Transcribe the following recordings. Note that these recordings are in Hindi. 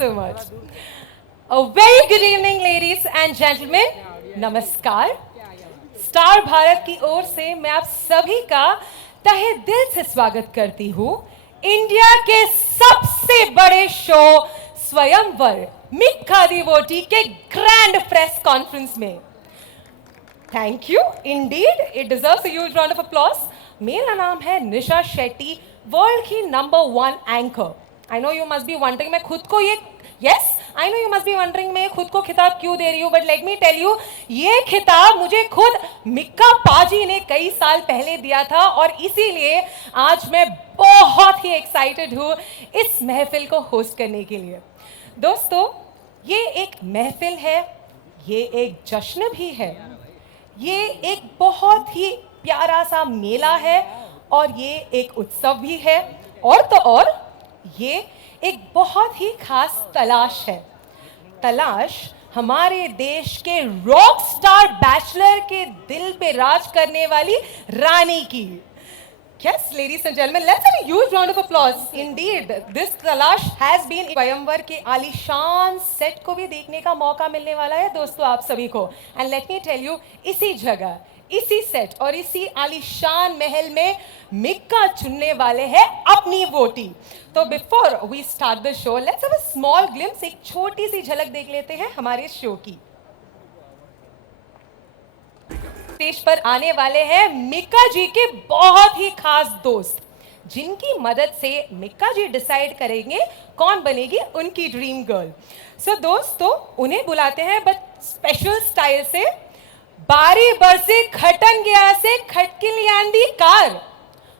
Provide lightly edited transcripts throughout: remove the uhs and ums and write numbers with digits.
so much. A very good evening, ladies and gentlemen. नमस्कार. स्टार भारत की ओर से मैं आप सभी का तहे दिल से स्वागत करती हूँ इंडिया के सबसे बड़े शो स्वयंवर मिक्का डिवोटी के ग्रैंड प्रेस कॉन्फ्रेंस में. Thank you. Indeed, it deserves a huge round of applause. मेरा नाम है निशा शेट्टी, वर्ल्ड की number 1 anchor. I know you must be wondering मैं खुद को ये I know you must be wondering मैं खुद को खिताब क्यों दे रही हूँ, but let me tell you, ये खिताब मुझे खुद मिक्का पाजी ने कई साल पहले दिया था और इसीलिए आज मैं बहुत ही एक्साइटेड हूँ इस महफिल को होस्ट करने के लिए. दोस्तों, ये एक महफिल है, ये एक जश्न भी है, ये एक बहुत ही प्यारा सा मेला है और ये एक उत्सव भी है और तो और ये एक बहुत ही खास तलाश है. तलाश हमारे देश के रॉक स्टार बैचलर के दिल पे राज करने वाली रानी की. Yes, ladies and gentlemen, let's have a huge round of applause. Indeed, this तलाश has been स्वयंवर के आलीशान सेट को भी देखने का मौका मिलने वाला है दोस्तों आप सभी को. And let me tell you, इसी जगह, इसी सेट और इसी आलीशान महल में मिक्का चुनने वाले हैं अपनी वोटी. तो before we start the show, let's have a small glimpse, एक छोटी सी झलक देख लेते हैं हमारे शो की. स्टेज पर आने वाले हैं मिक्का जी के बहुत ही खास दोस्त, जिनकी मदद से मिक्का जी डिसाइड करेंगे कौन बनेगी उनकी ड्रीम गर्ल. सो दोस्तों, उन्हें बुलाते हैं बट स्पेशल स्टाइल से. बारी बरसी खटन गया से खटकी लियांदी कार,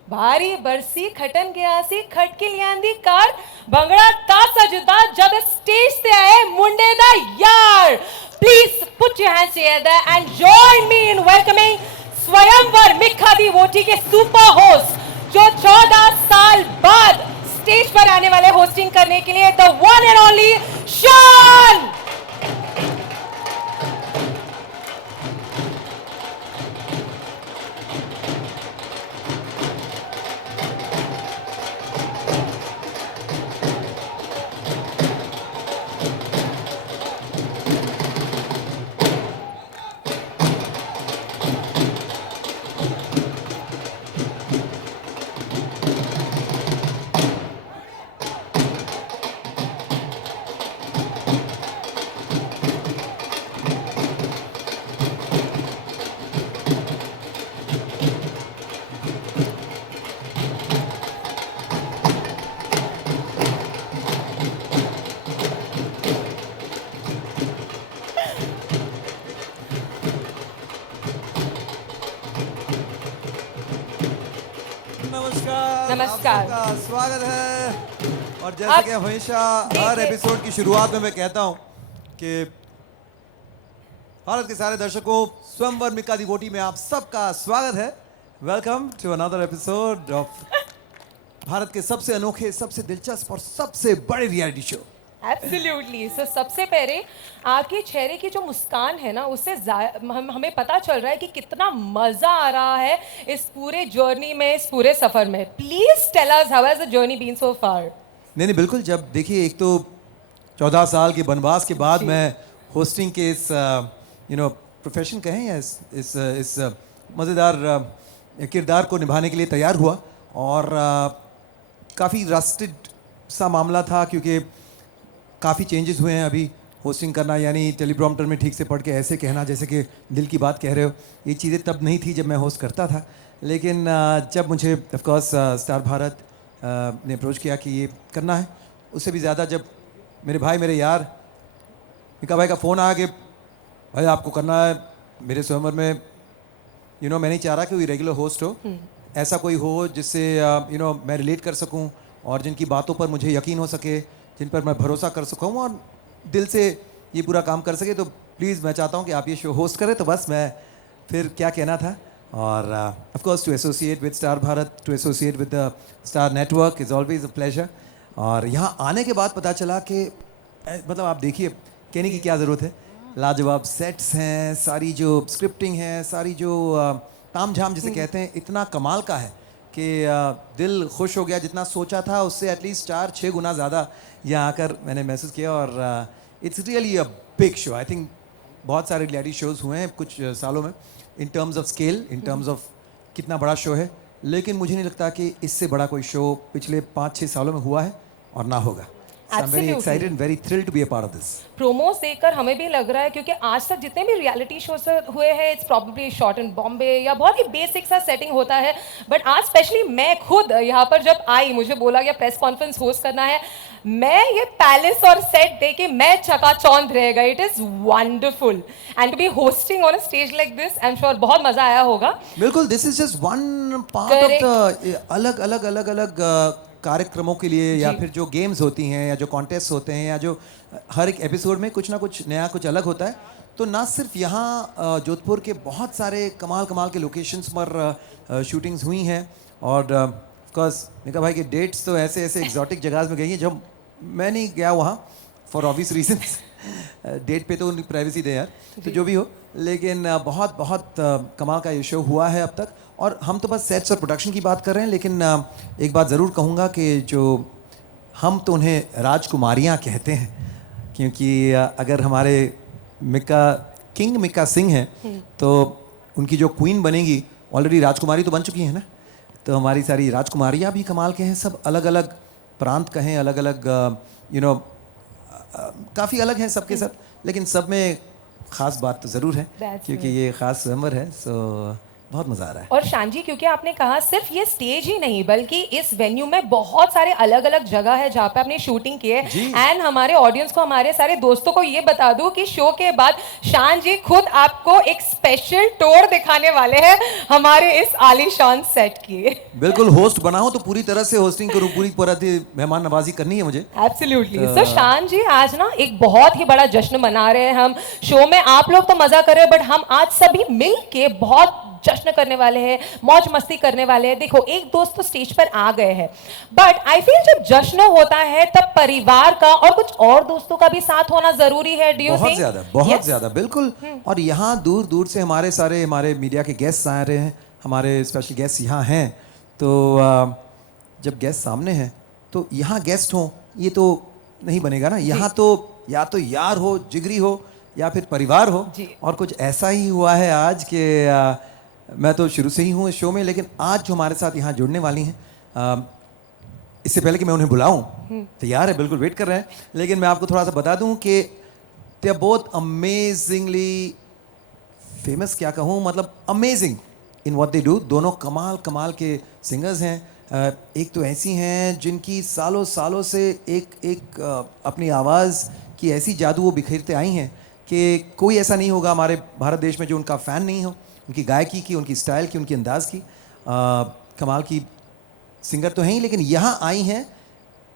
भारी बरसी खटन गया से खटकी लियांदी कार, भंगड़ा ता सजदा जब स्टेज से आए मुंडे दा यार. Please put your hands together and join me in welcoming स्वयंवर मिक्का डिवोटी के सुपर होस्ट, जो 14 साल बाद स्टेज पर आने वाले होस्टिंग करने के लिए, the one and only Shaan. नमस्कार, आपका स्वागत है. और जैसे कि हमेशा हर एपिसोड की शुरुआत में मैं कहता हूं कि भारत के सारे दर्शकों, स्वयंवर मिक्का डिवोटी में आप सबका स्वागत है. Welcome to another episode of Bharat के सबसे अनोखे, सबसे दिलचस्प और सबसे बड़े रियलिटी शो. एब्सोल्युटली. सो सबसे पहले आपके चेहरे की जो मुस्कान है ना, उससे हमें पता चल रहा है कि कितना मजा आ रहा है इस पूरे जर्नी में, इस पूरे सफर में. Please tell us how has the journey been so far. नहीं, बिल्कुल. जब देखिए, एक तो 14 साल के वनवास के बाद मैं होस्टिंग के इस प्रोफेशन कहें या इस मज़ेदार किरदार को निभाने के लिए तैयार हुआ. और काफ़ी रस्टेड सा मामला था, क्योंकि काफ़ी चेंजेस हुए हैं अभी होस्टिंग करना, यानी टेलीप्रॉम्प्टर में ठीक से पढ़ के ऐसे कहना जैसे कि दिल की बात कह रहे हो. ये चीज़ें तब नहीं थी जब मैं होस्ट करता था. लेकिन जब मुझे ऑफ कोर्स स्टार भारत ने अप्रोच किया कि ये करना है, उससे भी ज़्यादा जब मेरे भाई, मेरे यार मिक्का भाई का फ़ोन आया कि भाई आपको करना है मेरे स्वयंवर में. मैं नहीं चाह रहा कि कोई रेगुलर होस्ट हो, ऐसा कोई हो जिससे मैं रिलेट कर सकूं और जिनकी बातों पर मुझे यकीन हो सके, जिन पर मैं भरोसा कर सकूं और दिल से ये पूरा काम कर सके. तो प्लीज़ मैं चाहता हूं कि आप ये शो होस्ट करें. तो बस मैं फिर क्या कहना था. और of course to associate with Star Bharat, to associate with the Star network is always a pleasure. और यहाँ आने के बाद पता चला कि मतलब आप देखिए, कहने की क्या ज़रूरत है, लाजवाब सेट्स हैं, सारी जो स्क्रिप्टिंग है, सारी जो ताम झाम जिसे कहते हैं, इतना कमाल का है कि दिल खुश हो गया, जितना सोचा था उससे एटलीस्ट 4-6 गुना ज़्यादा यहाँ आकर मैंने महसूस किया। और it's really a big show. I think बहुत सारे रियलिटी शोज़ हुए हैं कुछ सालों में, in terms of scale, in terms of कितना बड़ा शो है, लेकिन मुझे नहीं लगता कि इससे बड़ा कोई शो पिछले 5-6 सालों में हुआ है और ना होगा। So I'm very Absolutely. excited and very thrilled to be a part of this. Promos देखकर हमें भी लग रहा है, क्योंकि आज तक जितने भी रियलिटी शोज हुए हैं, it's probably shot in Bombay या बहुत ही बेसिक सा सेटिंग होता है, बट आज स्पेशली मैं खुद यहाँ पर जब आई, मुझे बोला गया प्रेस कॉन्फ्रेंस होस्ट करना है, मैं ये पैलेस और सेट देख के मैं चकाचौंध रह गई। It is wonderful and to be hosting on a stage like this, I am sure बहुत मजा आया होगा। बिल्कुल, this is just one part of the अलग अलग अलग अलग कार्यक्रमों के लिए, या फिर जो गेम्स होती हैं या जो कॉन्टेस्ट होते हैं, या जो हर एक एपिसोड में कुछ ना कुछ नया, कुछ अलग होता है। तो ना सिर्फ यहाँ जोधपुर के बहुत सारे कमाल कमाल के लोकेशंस पर शूटिंग्स हुई हैं, और ऑफ कोर्स मिका भाई के डेट्स तो ऐसे ऐसे एग्जॉटिक जगह में गई हैं जब मैं नहीं गया वहाँ, फॉर ऑब्वियस रीजंस। डेट पे तो उनकी प्राइवेसी दे यार, तो जो भी हो, लेकिन बहुत बहुत कमाल का ये शो हुआ है अब तक। और हम तो बस सेट्स और प्रोडक्शन की बात कर रहे हैं, लेकिन एक बात ज़रूर कहूँगा कि जो हम तो उन्हें राजकुमारियाँ कहते हैं, क्योंकि अगर हमारे किंग मिका सिंह हैं तो उनकी जो क्वीन बनेगी, ऑलरेडी राजकुमारी तो बन चुकी है ना, तो हमारी सारी राजकुमारियाँ भी कमाल के हैं। सब अलग अलग प्रांत का हैं, अलग अलग काफ़ी अलग हैं सबके सब, लेकिन सब में ख़ास बात तो ज़रूर है, क्योंकि ये ख़ास स्वयंवर है। सो बहुत मजा आ रहा है। और शान जी, क्योंकि आपने कहा सिर्फ ये स्टेज ही नहीं, बल्कि इस वेन्यू में बहुत सारे अलग अलग जगह है जहाँ पे आपने शूटिंग की है। एंड हमारे ऑडियंस को, हमारे सारे दोस्तों को ये बता दूं कि शो के बाद शान जी खुद आपको एक स्पेशल टूर दिखाने वाले हैं हमारे इस आलीशान सेट की। बिल्कुल, होस्ट बना हो तो पूरी तरह से होस्टिंग करूं, पूरी मेहमान नवाजी करनी है मुझे। एब्सोल्युटली। सो शान जी, आज ना एक बहुत ही बड़ा जश्न मना रहे हैं हम शो में। आप लोग तो मजा कर रहे हैं, बट हम आज सभी मिल के बहुत जश्न करने वाले हैं, मौज मस्ती करने वाले हैं। देखो, एक दोस्त तो स्टेज पर आ गए हैं, बट आई फील जब जश्न होता है तब परिवार का और कुछ और दोस्तों का भी साथ होना जरूरी है। Do you think? बहुत ज्यादा बिल्कुल। और यहाँ दूर दूर से हमारे मीडिया के गेस्ट आ रहे हैं, हमारे स्पेशल गेस्ट यहाँ हैं। तो जब गेस्ट सामने हैं तो यहाँ गेस्ट हो, ये तो नहीं बनेगा ना। यहाँ तो या तो यार हो, जिगरी हो, या फिर परिवार हो। और कुछ ऐसा ही हुआ है आज के मैं तो शुरू से ही हूँ इस शो में, लेकिन आज जो हमारे साथ यहाँ जुड़ने वाली हैं, इससे पहले कि मैं उन्हें बुलाऊं, तैयार है, बिल्कुल वेट कर रहे हैं, लेकिन मैं आपको थोड़ा सा बता दूं कि they are both amazingly famous, क्या कहूँ, मतलब amazing in what they do. दोनों कमाल कमाल के सिंगर्स हैं। एक तो ऐसी हैं जिनकी सालों सालों से एक अपनी आवाज़ की ऐसी जादू वो बिखेरते आई हैं कि कोई ऐसा नहीं होगा हमारे भारत देश में जो उनका फ़ैन नहीं हो, उनकी गायकी की, उनकी स्टाइल की, उनकी अंदाज़ की। कमाल की सिंगर तो हैं ही, लेकिन यहाँ आई हैं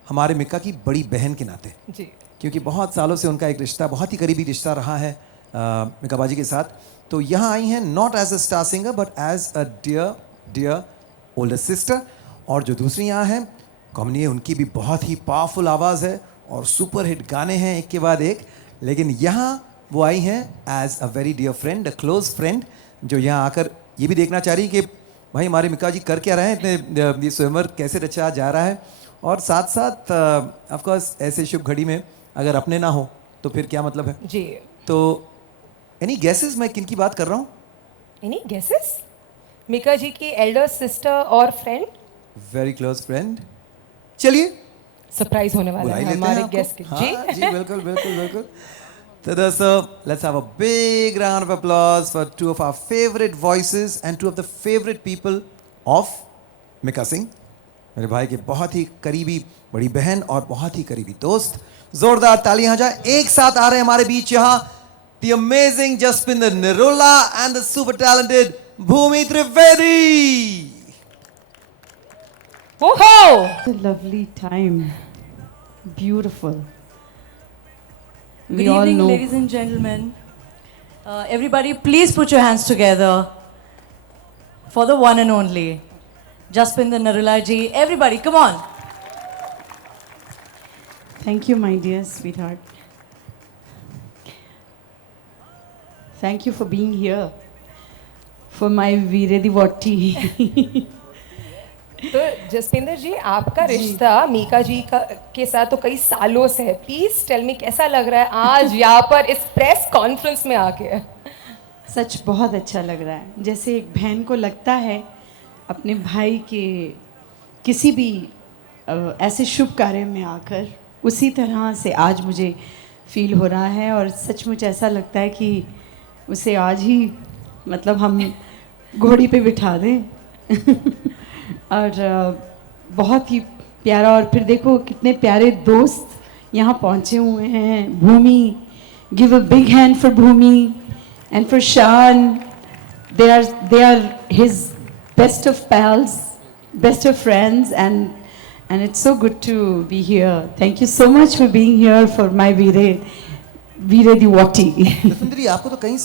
हमारे मिक्का की बड़ी बहन के नाते जी, क्योंकि बहुत सालों से उनका एक रिश्ता, बहुत ही करीबी रिश्ता रहा है मिक्का बाजी के साथ। तो यहाँ आई हैं not as a star singer but as a dear older sister. और जो दूसरी यहाँ हैं कॉमनी, उनकी भी बहुत ही पावरफुल आवाज़ है और सुपर हिट गाने हैं एक के बाद एक, लेकिन यहाँ वो आई हैं as a very dear friend, a close friend, जो यहाँ आकर ये भी देखना चाह रही कि भाई हमारे मिक्का जी कर क्या रहे हैं, इतने ये स्वयंवर कैसे रचा जा रहा है। और साथ साथ ऑफ कोर्स ऐसे शुभ घड़ी में अगर अपने ना हो तो फिर क्या मतलब है जी। तो एनी गेसेस मैं किन की बात कर रहा हूँ? Any guesses? मिक्का जी की एल्डर सिस्टर और फ्रेंड, वेरी क्लोज फ्रेंड। चलिए सरप्राइज होने वाला है हमारे गेस्ट के। जी जी बिल्कुल बिल्कुल बिल्कुल। So दोस्तों, let's have a big round of applause for two of our favorite voices and two of the favorite people of Mika Singh, मेरे भाई के बहुत ही करीबी बड़ी बहन और बहुत ही करीबी दोस्त। जोरदार तालियां हो जाए। एक साथ आ रहे हैं हमारे बीच यहाँ the amazing Jaspinder Nirola and the super talented Bhumi Trivedi. Woohoo! A lovely time. Beautiful. Good evening, ladies and gentlemen. Everybody, please put your hands together for the one and only Jaspinder Nirola ji. Everybody, come on. Thank you, my dear sweetheart. Thank you for being here for my Veere Divoti. तो जसपिंदर जी, आपका रिश्ता मीका जी के साथ तो कई सालों से है। प्लीज टेल मी कैसा लग रहा है आज यहाँ पर इस प्रेस कॉन्फ्रेंस में आके? सच बहुत अच्छा लग रहा है, जैसे एक बहन को लगता है अपने भाई के किसी भी ऐसे शुभ कार्य में आकर, उसी तरह से आज मुझे फील हो रहा है। और सचमुच ऐसा लगता है कि उसे आज ही मतलब हम घोड़ी पे बिठा दें। और बहुत ही प्यारा। और फिर देखो कितने प्यारे दोस्त यहाँ पहुँचे हुए हैं। Bhumi, give a big hand for Bhumi and for Shan. They are his best of pals, best of friends, and it's so good to be here. Thank you so much for being here for my Veere Diwati. Jaswant ji, आपको तो कई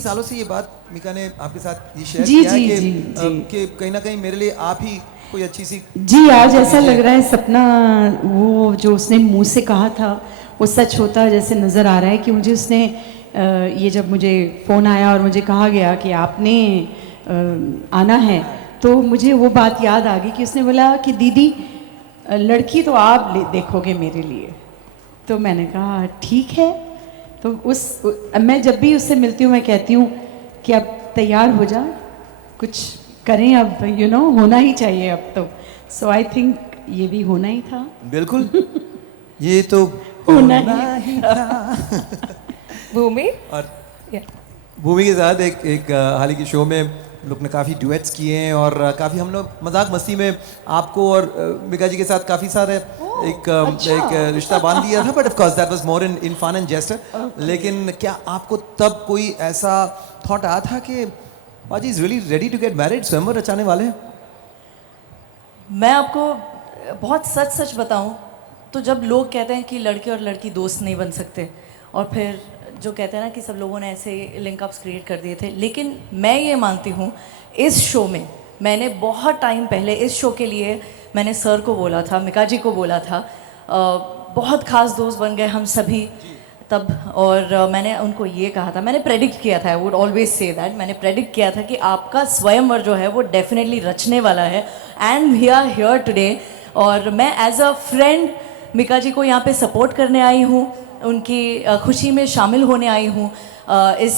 सालों से ये बात मीका ने आपके साथ ये शेयर जी, किया है जी, कि जी, जी। कि कहीं ना कहीं मेरे लिए आप ही कोई अच्छी सी जी, आज ऐसा लग रहा है सपना वो जो उसने मुंह से कहा था वो सच होता जैसे नज़र आ रहा है। कि मुझे उसने ये जब मुझे फ़ोन आया और मुझे कहा गया कि आपने आना है, तो मुझे वो बात याद आ गई कि उसने बोला कि दीदी लड़की तो आप देखोगे मेरे लिए। तो मैंने कहा ठीक है। तो मैं जब भी उससे मिलती हूँ मैं कहती हूँ कि अब तैयार हो जा, कुछ करें अब, होना ही चाहिए अब तो। सो आई थिंक ये भी होना ही था। बिल्कुल ये तो होना ही था। भूमि और Yeah. भूमि के साथ एक हाल ही के शो में लोग ने काफ़ी ड्यूएट्स किए हैं और काफ़ी हम लोग मजाक मस्ती में आपको और मीका जी के साथ काफ़ी सारे एक रिश्ता बांध दिया था। But of course that was more in fun and jester. लेकिन क्या आपको तब कोई ऐसा थॉट आया था कि paaji is really ready to get married, स्वयंवर रचाने वाले हैं? मैं आपको बहुत सच सच बताऊं तो जब लोग कहते हैं कि लड़के और लड़की दोस्त नहीं बन सकते, और फिर जो कहते हैं ना कि सब लोगों ने ऐसे लिंकअप्स क्रिएट कर दिए थे, लेकिन मैं ये मानती हूँ इस शो में मैंने बहुत टाइम पहले इस शो के लिए मैंने सर को बोला था, मीका जी को बोला था। बहुत खास दोस्त बन गए हम सभी तब। और मैंने उनको ये कहा था, मैंने प्रेडिक्ट किया था, I would always say that, मैंने प्रेडिक्ट किया था कि आपका स्वयंवर जो है वो डेफिनेटली रचने वाला है। And we are here today. और मैं as a friend Mika ji को यहाँ पे सपोर्ट करने आई हूँ, उनकी खुशी में शामिल होने आई हूँ, इस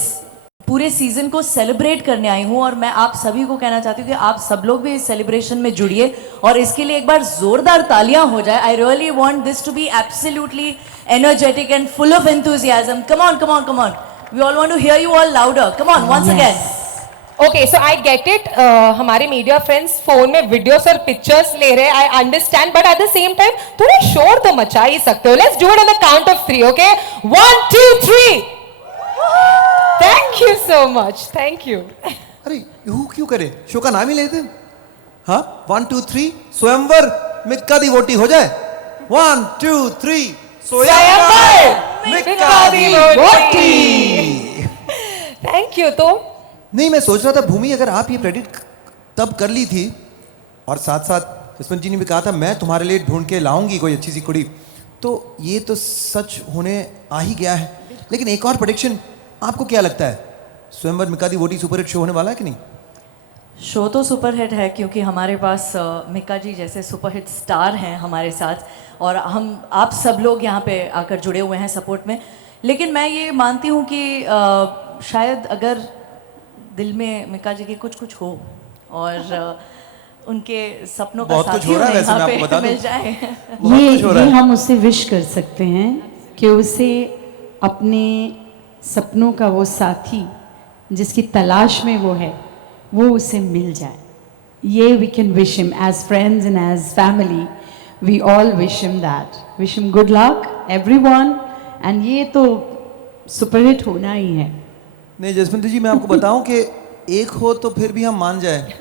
पूरे सीज़न को सेलिब्रेट करने आई हूँ। और मैं आप सभी को कहना चाहती हूँ कि आप सब लोग भी इस सेलिब्रेशन में जुड़िए और इसके लिए एक बार ज़ोरदार तालियां हो जाए। I really want this to be absolutely energetic and full of enthusiasm. Come on, come on, come on, we all want to hear you all louder. Come on, once again. Okay, so I get it. हमारे मीडिया फ्रेंड्स फोन में वीडियोस और पिक्चर्स ले रहे हैं, I understand, but at the same time थोड़ा शोर तो मचा ही सकते हो। Let's do it on the count of 3, okay? 1 2 3। Thank you so much, thank you. अरे यू क्यों करे, शो का नाम ही लेते। हाँ, 1 2 3 स्वयंवर मिक्का दिवोटी हो जाए। 1 2 3 स्वयंवर मिक्का दिवोटी। Thank you. तो नहीं, मैं सोच रहा था भूमि, अगर आप ये प्रेडिक्ट तब कर ली थी और साथ साथ जसवंत जी ने भी कहा था मैं तुम्हारे लिए ढूंढ के लाऊंगी कोई अच्छी सी कुड़ी, तो ये तो सच होने आ ही गया है। लेकिन एक और प्रेडिक्शन, आपको क्या लगता है स्वयंवर मिक्का दिवोटी सुपरहिट शो होने वाला है कि नहीं? शो तो सुपरहिट है क्योंकि हमारे पास मीका जी जैसे सुपरहिट स्टार हैं हमारे साथ, और हम आप सब लोग यहाँ पे आकर जुड़े हुए हैं सपोर्ट में। लेकिन मैं ये मानती हूँ कि शायद अगर दिल में मीका जी के कुछ हो और उनके सपनों का बहुत कुछ साथी हो रहा है उन्हें वैसे, मैं यहाँ आपको बता पे दूं। मिल जाए। बहुत कुछ हो रहा ये है। हम उससे विश कर सकते हैं कि उसे अपने सपनों का वो साथी जिसकी तलाश में वो है, वो उसे मिल जाए। ये we can wish him as friends and as family, we all wish him that. Wish him good luck everyone, and ये तो सुपरहिट होना ही है। नहीं जसवंत जी, मैं आपको बताऊं कि एक हो तो फिर भी हम मान जाए।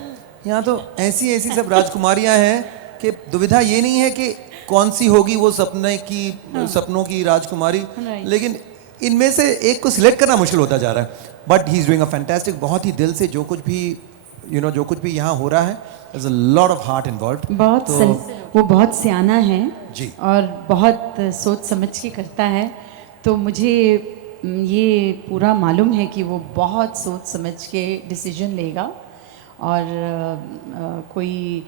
यहाँ तो ऐसी ऐसी सब राजकुमारियां हैं कि दुविधा ये नहीं है कि कौन सी होगी वो सपनों की राजकुमारी, लेकिन इनमें से एक को सिलेक्ट करना मुश्किल होता जा रहा है। But he is doing a fantastic, बहुत ही दिल से जो कुछ भी यहाँ हो रहा है, there's a lot of heart involved। वो बहुत सियाना है जी। और बहुत सोच समझ के करता है, तो मुझे ये पूरा मालूम है कि वो बहुत सोच समझ के डिसीजन लेगा और कोई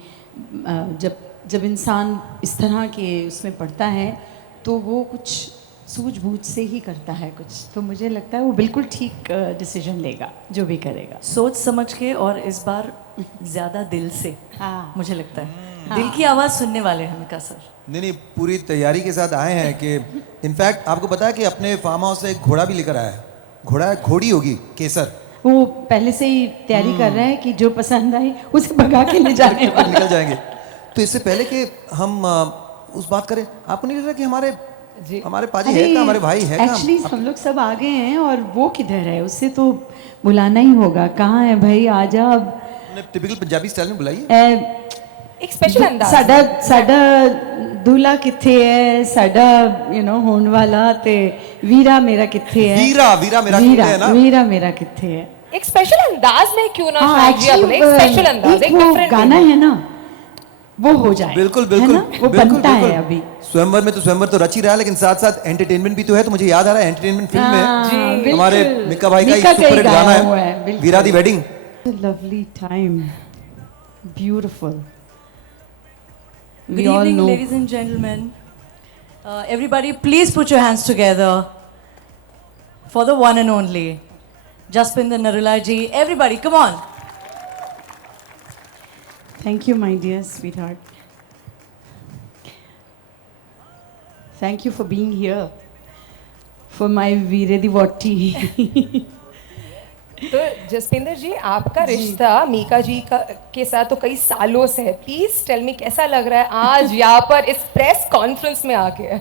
जब इंसान इस तरह के उसमें पड़ता है तो वो कुछ सूझबूझ से ही करता है कुछ, तो मुझे लगता है वो बिल्कुल ठीक डिसीजन लेगा जो भी करेगा। सोच समझ के और इस बार ज़्यादा दिल से, हाँ मुझे लगता है दिल की आवाज़ सुनने वाले हैं मिका सर। नहीं, पूरी तैयारी के साथ आए हैं कि इनफैक्ट आपको पता है कि अपने फार्म हाउस से एक घोड़ा भी लेकर आया है। घोड़ी होगी केसर, वो पहले से ही तैयारी कर रहा है कि जो पसंद आए उसे भगा के ले जाने वाला। निकल जाएंगे। तो इससे पहले कि हम उस बात करें, आपको नहीं लग रहा कि हमारे पाजी है क्या, हमारे भाई है क्या? एक्चुअली हम लोग सब आ गए हैं और वो किधर है, उससे तो बुलाना ही होगा। कहाँ है भाई, आजा अब। टिपिकल पंजाबी स्टाइल में बुलाइए। एक स्पेशल अंदाज साडा दूल्हा किथे है, साडा होने वाला ते वीरा मेरा किथे है। वीरा मेरा किथे है ना? वीरा मेरा किथे है। एक स्पेशल अंदाज में क्यों ना हाँ, शायद जी आप बोले, एक स्पेशल अंदाज, एक वो डिफरेंट गाना है ना, वो हो जाए। बिल्कुल है ना? वो बनता है अभी। स्वयंवर तो रच ही रहा है, लेकिन साथ साथ एंटरटेनमेंट भी तो है। तो मुझे याद आ रहा है एंटरटेनमेंट फिल्म हाँ, में बिल्कुल। हमारे मिक्का भाई का एक मिक्का का ही सुपर हिट गाना गाया हुआ है, है बिल्कुल। Veere Di wedding. Lovely time, beautiful. Good evening, ladies and gentlemen. Everybody, please put your hands together for the one and only Jaspinder Narula ji. Everybody, come on. Thank you, my dear sweetheart. Thank you for being here, for my Veere Divoti. तो जसपिंदर जी, आपका रिश्ता मीका जी के साथ तो कई सालों से है। प्लीज टेल मी कैसा लग रहा है आज यहाँ पर इस प्रेस कॉन्फ्रेंस में आके?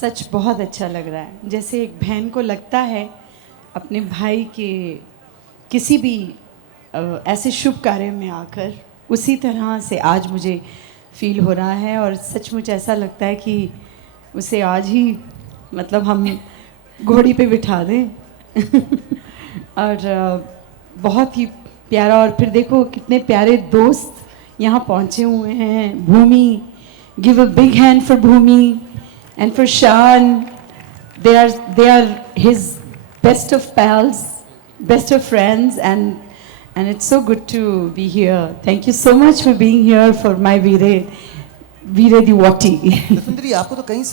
सच बहुत अच्छा लग रहा है, जैसे एक बहन को लगता है अपने भाई के किसी भी ऐसे शुभ कार्य में आकर, उसी तरह से आज मुझे फील हो रहा है। और सचमुच ऐसा लगता है कि उसे आज ही मतलब हम घोड़ी पे बिठा दें। और बहुत ही प्यारा। और फिर देखो कितने प्यारे दोस्त यहाँ पहुँचे हुए हैं। Bhumi, give a big hand for Bhumi and for Shan. they are his best of pals, best of friends, and it's so good to be here. Thank you so much for being here for my Veere Divoti. सुंदरी, आपको तो कई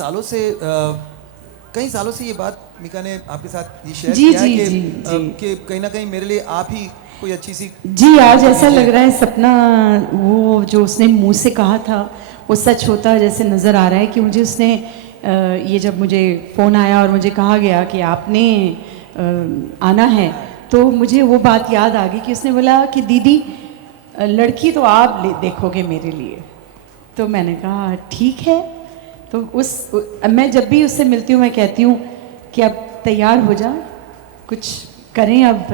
सालों से ये बात मिका ने आपके साथ ये शेयर जी, किया जी, है जी, कि कहीं ना कहीं मेरे लिए आप ही कोई अच्छी सी। जी, आज ऐसा लग रहा है सपना वो जो उसने मुंह से कहा था वो सच होता है जैसे नज़र आ रहा है। कि मुझे उसने ये जब मुझे फ़ोन आया और मुझे कहा गया कि आपने आना है, तो मुझे वो बात याद आ गई कि उसने बोला कि दीदी लड़की तो आप देखोगे मेरे लिए। तो मैंने कहा ठीक है। तो मैं जब भी उससे मिलती हूँ मैं कहती हूँ कि अब तैयार हो जा, कुछ करें अब,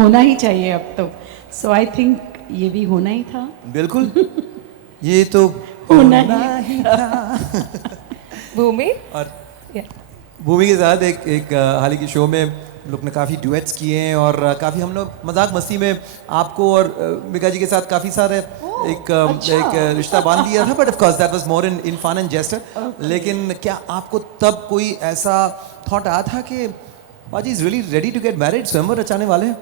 होना ही चाहिए अब तो। सो आई थिंक ये भी होना ही था। बिल्कुल, ये तो होना ही था। भूमि और भूमि के साथ एक हाल ही के शो में लोग ने काफ़ी ड्यूएट्स किए हैं और काफ़ी हम लोग मजाक मस्ती में आपको और मिका जी के साथ काफ़ी सारे एक रिश्ता बांध दिया था। But of course that was more in fun and jester. लेकिन क्या आपको तब कोई ऐसा थॉट आया था कि paaji is really ready to get married, स्वयंवर रचाने वाले हैं?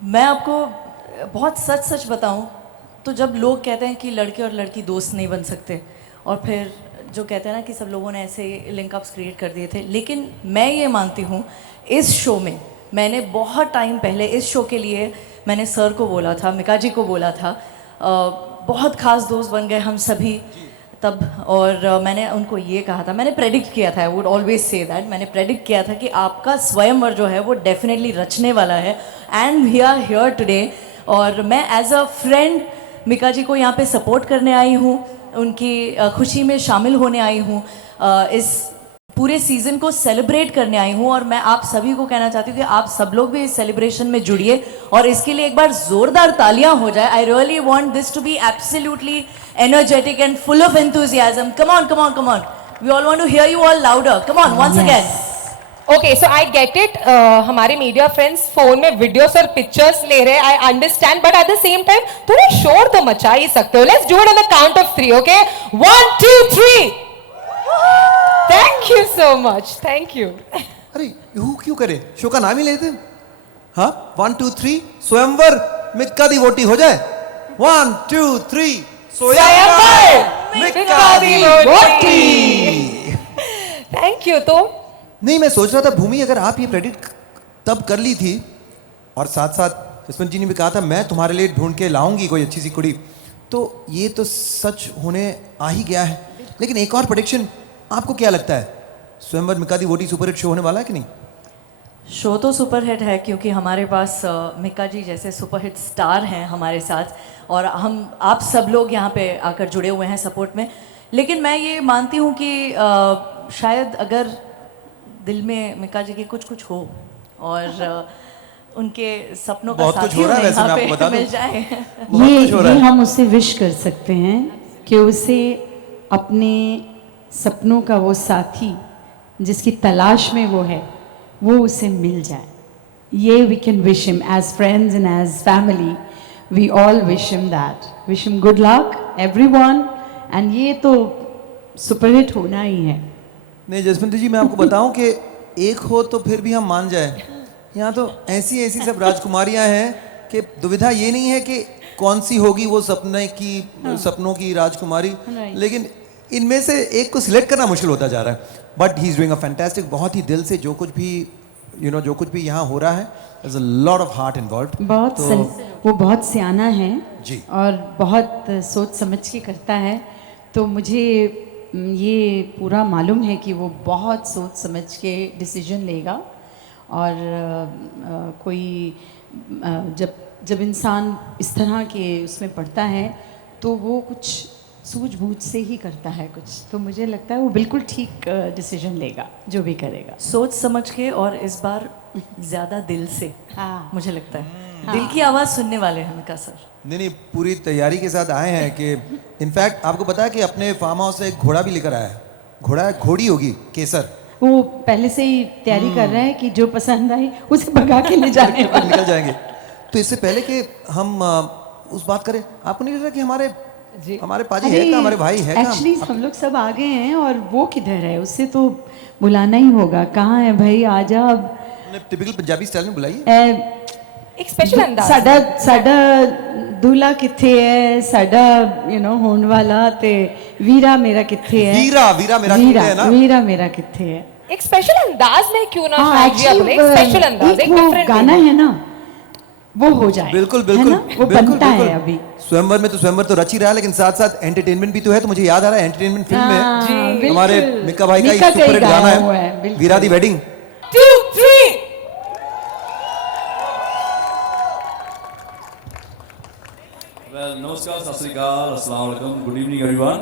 मैं आपको बहुत सच बताऊं तो जब लोग कहते हैं कि लड़के और लड़की दोस्त नहीं बन सकते, और फिर जो कहते हैं ना कि सब लोगों ने ऐसे लिंकअप्स क्रिएट कर दिए थे, लेकिन मैं ये मानती हूँ इस शो में मैंने बहुत टाइम पहले इस शो के लिए मैंने सर को बोला था, मिका जी को बोला था। बहुत खास दोस्त बन गए हम सभी तब। और मैंने उनको ये कहा था, मैंने प्रेडिक्ट किया था, I would always say that, मैंने प्रेडिक्ट किया था कि आपका स्वयंवर जो है वो डेफिनेटली रचने वाला है। And we are here today. और मैं as a friend Mika ji को यहाँ पे सपोर्ट करने आई हूँ, उनकी खुशी में शामिल होने आई हूँ, इस पूरे सीज़न को सेलिब्रेट करने आई हूँ। और मैं आप सभी को कहना चाहती हूँ कि आप सब लोग भी इस सेलिब्रेशन में जुड़िए और इसके लिए एक बार ज़ोरदार तालियां हो जाए। I really want this to be absolutely energetic and full of enthusiasm. Come on, come on, come on, we all want to hear you all louder. Come on, once again. Okay, so I get it. हमारे मीडिया फ्रेंड्स फोन में वीडियोस और पिक्चर्स ले रहे हैं, I understand, but at the same time थोड़ा शोर तो मचा ही सकते हो। Let's do it on the count of 3, okay? 1 2 3। Thank you so much, thank you. अरे यू क्यों करे, शो का नाम ही लेते। हाँ, 1 2 3 स्वयंवर मिक्का दी वोटी हो जाए 1 2 3 स्वयंवर मिक्का दी वोटी। Thank you. तो नहीं, मैं सोच रहा था भूमि, अगर आप ये प्रेडिक्ट तब कर ली थी और साथ साथ जसवंत जी ने भी कहा था मैं तुम्हारे लिए ढूंढ के लाऊंगी कोई अच्छी सी कुड़ी, तो ये तो सच होने आ ही गया है। लेकिन एक और प्रेडिक्शन, आपको क्या लगता है स्वयंवर मिक्का दी वोटी सुपरहिट शो होने वाला है कि नहीं? शो तो सुपरहिट है क्योंकि हमारे पास मिक्का जी जैसे सुपरहिट स्टार हैं हमारे साथ, और हम आप सब लोग यहाँ पे आकर जुड़े हुए हैं सपोर्ट में। लेकिन मैं ये मानती हूँ कि शायद अगर दिल में मिक्का जी के कुछ हो और उनके सपनों का बहुत कुछ साथी हो रहा है उन्हें वैसे, मैं यहाँ आपको बता पे दूं। मिल जाए। बहुत कुछ हो रहा ये है। हम उसे विश कर सकते हैं कि उसे अपने सपनों का वो साथी जिसकी तलाश में वो है, वो उसे मिल जाए। ये we can wish him as friends and as family, we all wish him that. Wish him good luck everyone, and ये तो सुपरहिट होना ही है। नहीं जसवंत जी, मैं आपको बताऊं कि एक हो तो फिर भी हम मान जाए। यहाँ तो ऐसी ऐसी सब राजकुमारियां हैं कि दुविधा ये नहीं है कि कौन सी होगी वो सपनों की राजकुमारी, लेकिन इनमें से एक को सिलेक्ट करना मुश्किल होता जा रहा है। But he is doing a fantastic, बहुत ही दिल से जो कुछ भी यहाँ हो रहा है, there's a lot of heart involved। वो बहुत सियाना है जी। और बहुत सोच समझ के करता है, तो मुझे ये पूरा मालूम है कि वो बहुत सोच समझ के डिसीजन लेगा। और जब इंसान इस तरह के उसमें पड़ता है तो वो कुछ सूझबूझ से ही करता है कुछ, तो मुझे लगता है वो बिल्कुल ठीक डिसीजन लेगा जो भी करेगा। सोच समझ के और इस बार ज्यादा दिल से, हाँ। मुझे लगता है दिल की आवाज़ सुनने वाले हैं मिक्का सर। नहीं, पूरी तैयारी के साथ आए हैं कि इनफैक्ट आपको पता है कि अपने फार्म हाउस से एक घोड़ा भी लेकर आया है। घोड़ी होगी केसर, वो पहले से ही तैयारी कर रहा है कि जो पसंद आए उसे भगा के ले जाने तक निकल जाएंगे। तो इससे पहले कि हम उस बात करें, आपको नहीं लग रहा कि हमारे पाजी है क्या, हमारे भाई है क्या? एक्चुअली हम लोग सब आ गए हैं और वो किधर है, उससे तो बुलाना ही होगा। कहाँ है भाई, आजा अब। टिपिकल पंजाबी स्टाइल में बुलाइए। एक स्पेशल अंदाज। साडा दूल्हा किथे है, साडा होने वाला ते वीरा मेरा किथे है। वीरा मेरा किथे है ना? वीरा मेरा किथे है। एक स्पेशल अंदाज में क्यों ना हाँ, शायद जी आप बोले, एक स्पेशल अंदाज, एक वो डिफरेंट गाना है ना, वो हो जाए। बिल्कुल है ना? वो बनता है अभी। स्वयंवर तो रच ही रहा है, लेकिन साथ साथ एंटरटेनमेंट भी तो है। तो मुझे याद आ रहा है एंटरटेनमेंट फिल्म हाँ, में बिल्कुल। हमारे मिक्का भाई का मिक्का एक सुपरहिट गाया गाना हुआ है, बिल्कुल। वीरा दी वेडिंग। 2 3 नमस्कार, सत श्री अकाल, अस्सलाम वालेकुम, गुड इवनिंग एवरीवन।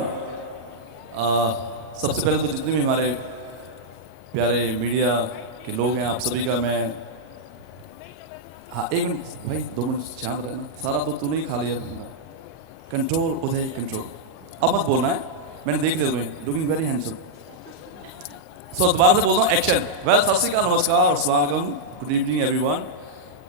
सबसे पहले तो जितने भी हमारे प्यारे मीडिया के लोग हैं, आप सभी का मैं एक मिनट भाई, 2 मिनट शांत रहना। सारा तो तूने ही खा लिया। कंट्रोल उदय, कंट्रोल। अब मत बोलना है, मैंने देख लिया तुम्हें, लुकिंग वेरी हैंडसम। सो दोबारा से बोलता हूँ, एक्शन। वेल, सत श्री अकाल, नमस्कार, अस्सलाम वालेकुम, गुड इवनिंग एवरीवन।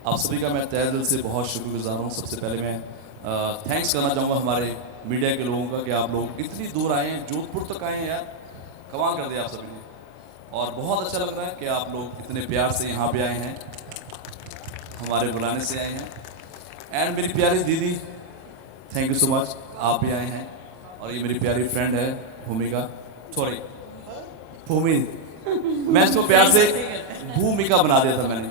आप सभी का मैं तहे दिल से बहुत शुक्रगुजार हूँ। सबसे पहले मैं थैंक्स करना चाहूँगा हमारे मीडिया के लोगों का कि आप लोग इतनी दूर आए हैं, जोधपुर तक आए हैं यार, कमाल कर दिया आप सभी ने। और बहुत अच्छा लग रहा है कि आप लोग इतने प्यार से यहाँ पे आए हैं, हमारे बुलाने से आए हैं। एंड मेरी प्यारी दीदी, थैंक यू सो मच, आप भी आए हैं। और ये मेरी प्यारी फ्रेंड है भूमिका, सॉरी भूमि, मैं इसको प्यार से भूमिका बना दिया था मैंने।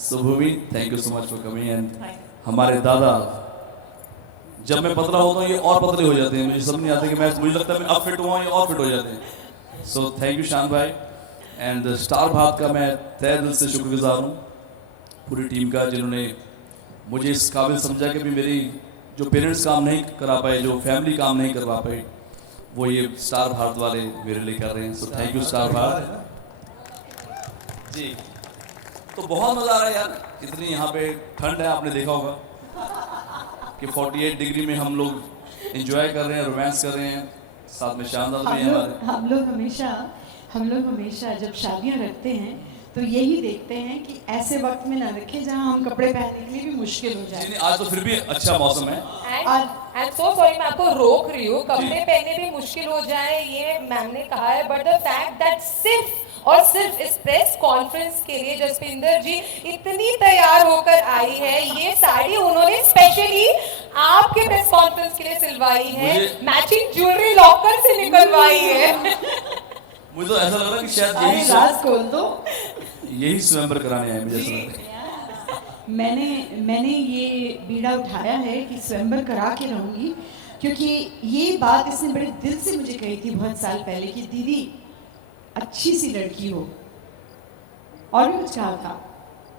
So Bhumi, thank you so much for coming. And हमारे दादा, जब मैं पतला होता हूँ ये और पतले हो जाते हैं, मुझे समझ नहीं आता कि मुझे लगता है मैं अब फिट हुआ, ये और फिट हो जाते हैं। सो थैंक यू शान भाई। एंड स्टार भारत का मैं तहे दिल से शुक्रगुजार हूँ, पूरी टीम का, जिन्होंने मुझे इस काबिल समझा कि भी मेरी जो पेरेंट्स काम नहीं करा पाए, जो फैमिली काम नहीं करवा पाई, वो ये स्टार भारत वाले मेरे लिए कर रहे हैं। So thank you Star Bharat ji. तो बहुत मज़ा आ रहा है यार, इतनी यहाँ पे ठंड है, आपने देखा होगा कि 48 डिग्री में हम लोग एंजॉय कर रहे हैं, रोमांस कर रहे हैं, साथ में शानदार भी हैं हमारे। हम लोग हमेशा जब शादियां रखते हैं तो यही देखते हैं कि ऐसे वक्त में ना रखें जहां हम कपड़े पहनने के लिए भी मुश्किल हो जाए। आज तो फिर भी अच्छा मौसम है। एंड सो सॉरी, मैं आपको रोक रही हूँ, कपड़े पहनने भी मुश्किल हो जाए ये मैम ने कहा है, बट द फैक्ट दैट सिर्फ और सिर्फ इस प्रेस कॉन्फ्रेंस के लिए जसपिंदर जी इतनी तैयार होकर आई है, ये साड़ी उन्होंने स्पेशली आपके प्रेस कॉन्फ्रेंस के लिए सिलवाई है, मैचिंग ज्वेलरी लॉकर से निकलवाई है। मुझे तो ऐसा लग रहा है कि शायद अरे यही राज खोल दो। यही स्वयंवर कराने आए मुझे ऐसा लग रहा है। मैंने ये बीड़ा उठाया है कि स्वयंवर करा के रहूंगी, क्योंकि ये बात इसने बड़े दिल से मुझे कही थी बहुत साल पहले कि दीदी अच्छी सी लड़की हो, और भी कुछ कहा था,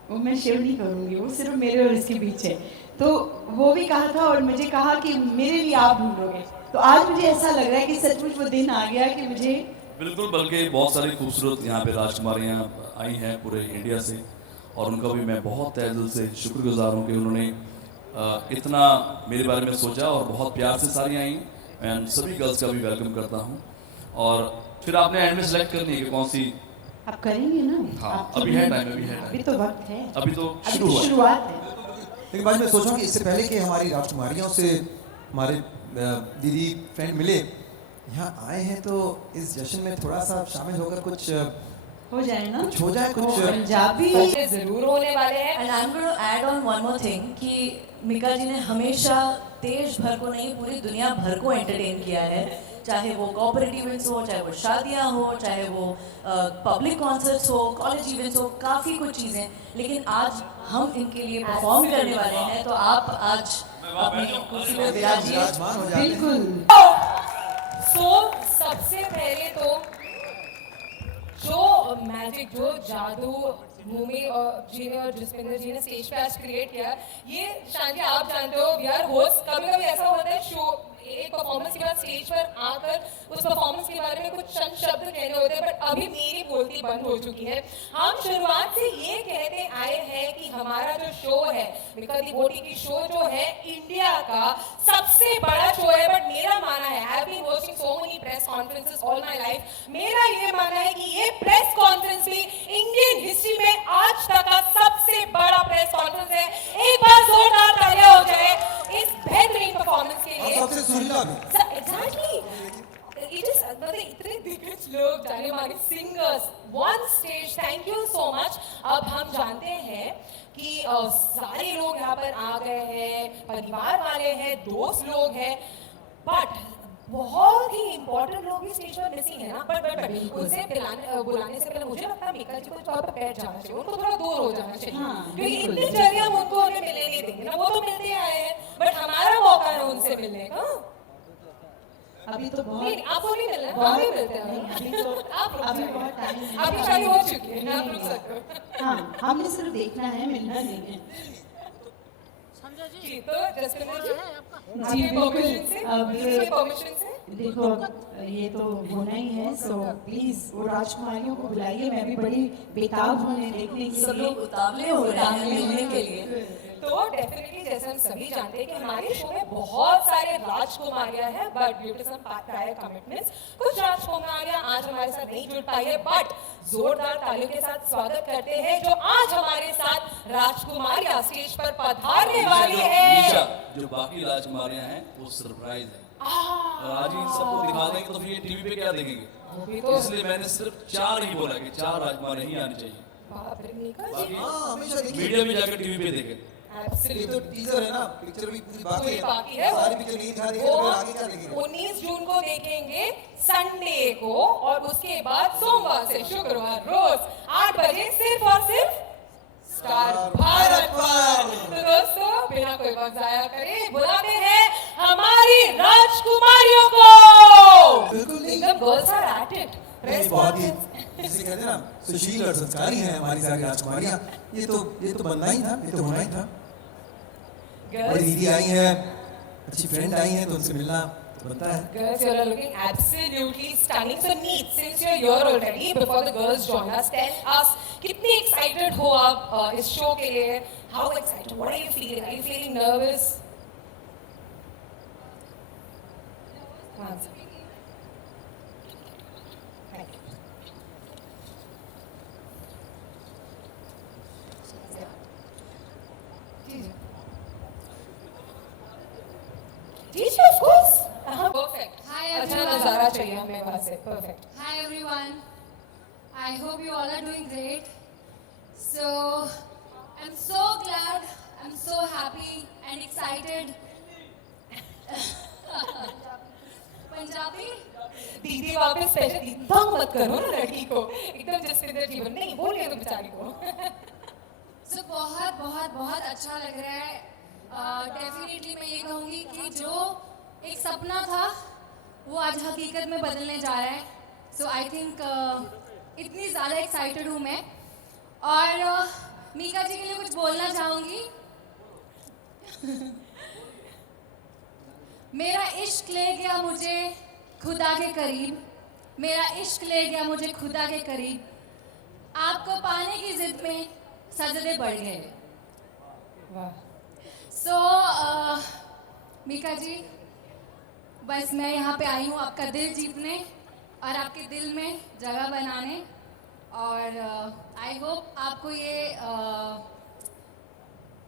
वो मैं शेयर नहीं करूंगी, वो सिर्फ मेरे और इसके बीच है, तो वो भी कहा था और मुझे कहा कि मेरे लिए आप ढूंढोगे। तो आज मुझे ऐसा लग रहा है कि सचमुच वो दिन आ गया कि मुझे बिल्कुल, बल्कि बहुत सारी खूबसूरत यहाँ पे राजकुमारियाँ आई हैं पूरे इंडिया से, और उनका भी मैं बहुत तहे दिल से शुक्रगुजार हूँ कि उन्होंने इतना मेरे बारे में सोचा, और बहुत प्यार से सारी आई। मैं सभी गर्ल्स का भी वेलकम करता हूँ। और फिर आपने एंड में सेलेक्ट करनी है कि कौन सी। आप करेंगे ना? हाँ, आपकी अभी है टाइम, अभी है अभी टाइम, तो वक्त है, अभी तो अभी शुरू तो हुआ है। शुरुआत है। लेकिन बाद में सोचा कि इससे पहले कि हमारी राजकुमारियों से हमारे दीदी फ्रेंड मिले, यहाँ आए हैं तो इस जश्न में थोड़ा सा शामिल होकर कुछ हो जाए ना, कुछ हो जाए, कुछ पंजाबी जरूर होने वाले हैं। And I am going to add on one more thing कि मिका जी ने हमेशा देश भर को नहीं पूरी दुनिया भर को एंटरटेन किया है, चाहे वो कॉर्पोरेट इवेंट्स हो, चाहे वो शादियां हो, चाहे वो पब्लिक कॉन्सर्ट्स हो, कॉलेज इवेंट्स हो, काफ़ी कुछ चीज़ें। लेकिन आज हम इनके लिए परफॉर्म करने वाले हैं, तो आप आज अपनी कुर्सी पे विराजिए। विराजमान हो जाते हैं। बिल्कुल। सो सबसे पहले तो जो मैजिक, जो जादू भूमि और जी ने और जसपिंदर जी ने स्टेज पे आज क्रिएट किया, ये शांति आप जानते हो, वी आर होस्ट, कभी कभी ऐसा होता है शो एक परफॉर्मेंस के बाद स्टेज पर आकर उस परफॉर्मेंस के बारे में कुछ चंद शब्द कहने होते हैं, बट अभी मेरी बोलती बंद हो चुकी है। हम शुरुआत से ये कहते आए हैं कि हमारा जो शो है, मिका दी बोटी की शो जो है, इंडिया का सबसे बड़ा शो है। बट मेरा मानना है, I have been hosting so many press conferences all my life, मेरा ये मानना है कि ये प्रेस कॉन्फ्रेंस भी इंडियन हिस्ट्री में आज तक का सबसे बड़ा प्रेस कॉन्फ्रेंस है। एक बार जोरदार तालियां हो जाए इस बेहतरीन परफॉर्मेंस के और लिए। सबसे सुरीला भी। एग्जैक्टली, इट इज मतलब इतने दिग्गज लोग, जाने माने singers, one stage, thank you so much. अब हम जानते हैं कि सारे लोग यहाँ पर आ गए हैं, परिवार वाले हैं, दोस्त लोग हैं, बट बहुत ही इंपॉर्टेंट लोग भी स्टेज पर मिसिंग है ना। बट उनसे बुलाने से पहले मुझे लगता है मिका जी को थोड़ा पर बैठ जाना चाहिए, उनको थोड़ा दूर हो जाना चाहिए, क्योंकि इतनी जल्दी हम उनको हमें मिलने नहीं देंगे ना। वो तो मिलते आए हैं, बट हमारा मौका है उनसे मिलने का। अभी तो बहुत, नहीं, आपको नहीं मिलना है, हम ही मिलते हैं। अभी तो आप रुक अभी जाइए। बहुत टाइम, आपकी शादी हो चुकी है, आप रुक सकते हो। हाँ, हमने सिर्फ देखना है, मिलना नहीं है। जी, तो जसपिंदर जी, जी आपके permission से, बिल्कुल। आपके अब permission से देखो, ये तो होना ही है, सो प्लीज वो राजकुमारियों को बुलाइए, मैं भी बड़ी बेताब हूँ उन्हें देखने के सब लिए। लोग उतावले हो रहे हैं मिलने के लिए। तो डेफिनेटली जैसे हम सभी जानते हैं कि हमारे शो में बहुत सारे राजकुमारियां हैं, but due to some prior commitments कुछ राजकुमारियां आज हमारे साथ नहीं जुड़ पाई है। बट जोरदार तालियों के साथ स्वागत करते हैं जो आज हमारे साथ राजकुमारियां स्टेज पर पधारने वाली निशा, है। जो बाकी राजकुमारियाँ हैं वो सरप्राइज है, और आज ही इन सबको दिखा देंगे तो फिर ये टीवी पे क्या देखेंगे, तो इसलिए मैंने सिर्फ 4 ही बोला कि 4 राजकुमारियाँ ही आनी चाहिए। बाप रे, निका जी, बाकी हाँ, हमेशा देखिए, मीडिया में जाकर टीवी पे देखे। ये तो एब्सोल्युटली टीजर है ना, पिक्चर भी पूरी बाकी पूरी बाकी है। सारी पिक्चर नहीं दिखा देंगे, वो फिर आगे क्या देखेंगे? 19 जून को देखेंगे संडे को, और उसके बाद सोमवार से शुक्रवार रोज 8 बजे सिर्फ और सिर्फ स्टार भारत पर। तो दोस्तों, बिना कोई वक्त जाया करे, बुलाते हैं हमारी राजकुमारियों को। बिल्कुल नहीं। The girls are at it. नहीं, बहुत ही जिसे कहते हैं ना, सुशील और संस्कारी हैं हमारी सारी राजकुमारियाँ। ये तो बनना ही था, ये तो होना ही था। बड़ी Girls, दीदी आई हैं, अच्छी फ्रेंड आई हैं, तो उनसे मिलना तो बनता है। girls, you are looking absolutely stunning. So neat, since you're here already, before the girls join us, tell us कितनी excited हो आप इस शो के लिए? How excited? What are you feeling? Are you feeling nervous? One second. Thank you. Ji ji, of course. Perfect. Hi, अच्छा everyone. नजारा चाहिए हमें वहाँ से. Perfect. Hi everyone. I hope you all are doing great. So, I'm so glad, I'm so happy and excited. Punjabi दीदी वापस स्पेशल एकदम मत करो ना लड़की को, एकदम जसविंदर जीवन नहीं बोल रहे तो बेचारी को। सो बहुत बहुत बहुत अच्छा लग रहा है। डेफिनेटली मैं ये कहूँगी कि जो एक सपना था वो आज हकीकत में बदलने जा रहा है। सो आई थिंक इतनी ज़्यादा एक्साइटेड हूँ मैं। और मीका जी के लिए कुछ बोलना चाहूँगी। मेरा इश्क ले गया मुझे खुदा के करीब, मेरा इश्क ले गया मुझे खुदा के करीब, आपको पाने की जिद में सजदे बढ़ गए। वाह, सो मीका जी, बस मैं यहाँ पे आई हूँ आपका दिल जीतने और आपके दिल में जगह बनाने। और आई होप आपको ये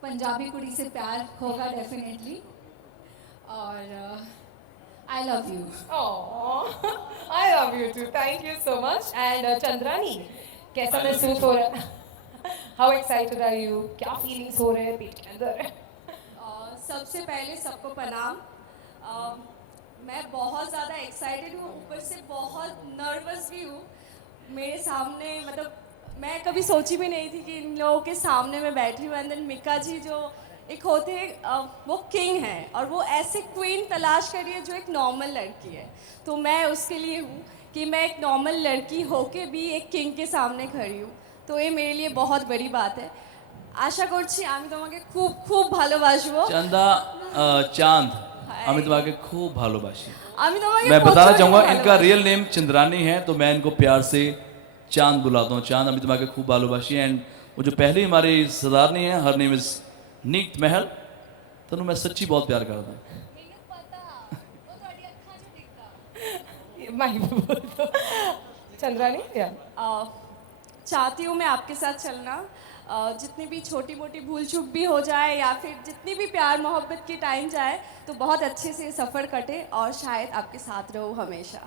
पंजाबी कुड़ी से प्यार होगा डेफिनेटली। और आई love you. oh, I love you too. Thank you so much. And Chandrani, कैसा महसूस हो रहा है? How excited are you? क्या feelings हो रहे हैं पेट के अंदर? सबसे पहले सबको प्रणाम। मैं बहुत ज़्यादा एक्साइटेड हूँ, ऊपर से बहुत नर्वस भी हूँ। मेरे सामने मतलब मैं कभी सोची भी नहीं थी कि इन लोगों के सामने मैं बैठी हूँ। एंड देन मिका जी जो एक होते हैं वो किंग हैं और वो ऐसे क्वीन तलाश कर रही है जो एक नॉर्मल लड़की है। तो मैं उसके लिए हूँ कि मैं एक नॉर्मल लड़की होके भी एक किंग के सामने खड़ी हूँ। तो ये मेरे लिए बहुत बड़ी बात है। आशा করছি আমি তোমাকে খুব খুব ভালোবাসবো। चंदा चांद আমি তোমাকে खूब ভালোবাসি। আমি তোমাকে मैं बताना প্রচুর चाहूँगा ভালোবাসি। इनका रियल नेम चंद्रानी है, तो मैं इनको प्यार से चांद बुलाता हूँ। चांद अभी तुम्हारे खूब भालोबाशी। एंड वो जो पहली हमारी सरदारनी है, हर नेम इज नीत महल, तो मैं सच्ची बहुत प्यार करता हूँ। ਮੈਨੂੰ ਪਤਾ ਉਹ ਤੁਹਾਡੀ ਅੱਖਾਂ 'ਚ ਦਿਖਦਾ। माही भी बोल दो। चंद्रानी, yeah. चाहती हूँ मैं आपके साथ चलना। जितनी भी छोटी मोटी भूल चूक भी हो जाए या फिर जितनी भी प्यार मोहब्बत की टाइम जाए तो बहुत अच्छे से सफ़र कटे और शायद आपके साथ रहूँ हमेशा।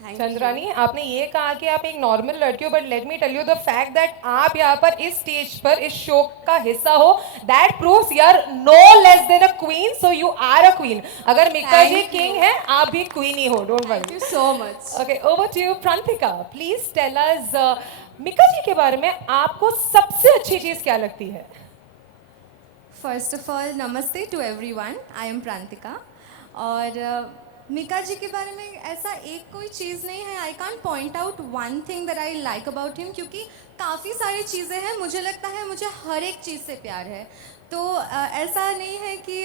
Thank you. चंद्रानी, आपने ये कहा कि आप एक नॉर्मल लड़की हो, but let me tell you the fact that आप यहाँ पर इस स्टेज पर इस शो का हिस्सा हो, that proves you are no less than a queen, so you are a queen. अगर मिका जी Thank किंग है, आप भी क्वीन ही हो, don't Thank worry. you so much. Okay, over to you, Prantika. Please tell us, Mika ji के बारे में आपको सबसे अच्छी चीज क्या लगती है? फर्स्ट ऑफ ऑल नमस्ते टू एवरीवन, आई एम प्रांतिका। और मिका जी के बारे में ऐसा एक कोई चीज़ नहीं है, I can't point out one thing that I like about him, क्योंकि काफ़ी सारी चीज़ें हैं। मुझे लगता है मुझे हर एक चीज़ से प्यार है, तो ऐसा नहीं है कि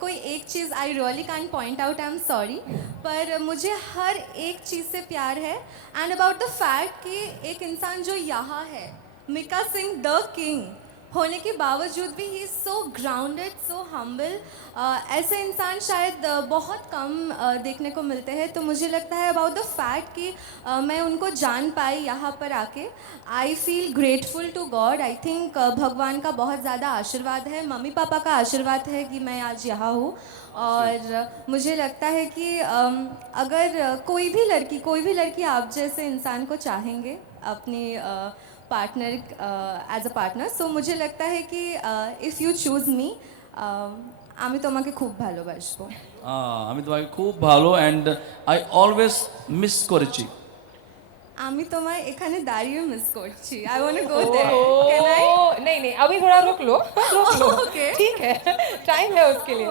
कोई एक चीज़ I really can't point out, I am sorry, पर मुझे हर एक चीज़ से प्यार है। एंड अबाउट द फैक्ट कि एक इंसान जो यहाँ है, मिका सिंह द किंग होने के बावजूद भी he is so grounded, so humble. ऐसे इंसान शायद बहुत कम देखने को मिलते हैं। तो मुझे लगता है अबाउट द फैक्ट कि मैं उनको जान पाई यहाँ पर आके, I feel grateful to God. I think भगवान का बहुत ज़्यादा आशीर्वाद है, मम्मी पापा का आशीर्वाद है कि मैं आज यहाँ हूँ। और मुझे लगता है कि अगर कोई भी लड़की आप जैसे इंसान को चाहेंगे अपनी पार्टनर एज अ पार्टनर, सो मुझे लगता है कि इफ़ यू चूज मी, আমি তোমাকে খুব ভালোবাসবো। আমি তোমাকে খুব ভালো এন্ড আই অলওয়েজ মিস করেছি। আমি তোমায় এখানে দাঁড়িয়ে মিস করছি। I want to go there, can I? नहीं, अभी थोड़ा रुक लो, रुक लो। Okay. ठीक है, टाइम है उसके लिए।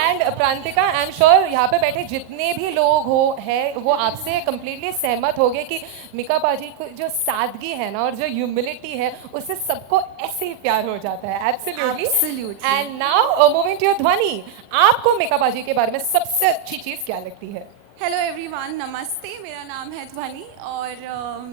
एंड प्रांतिका, आई एम श्योर यहाँ पे बैठे जितने भी लोग है वो आपसे कम्प्लीटली सहमत हो गए कि मिका बाजी को जो सादगी है ना और जो ह्यूमिलिटी है, उससे सबको ऐसे ही प्यार हो जाता है। Absolutely. Absolutely. And now moving to your Dhvani, आपको मिका बाजी के बारे में सबसे अच्छी चीज़ क्या लगती है? हेलो एवरीवन, नमस्ते। मेरा नाम है ध्वनि और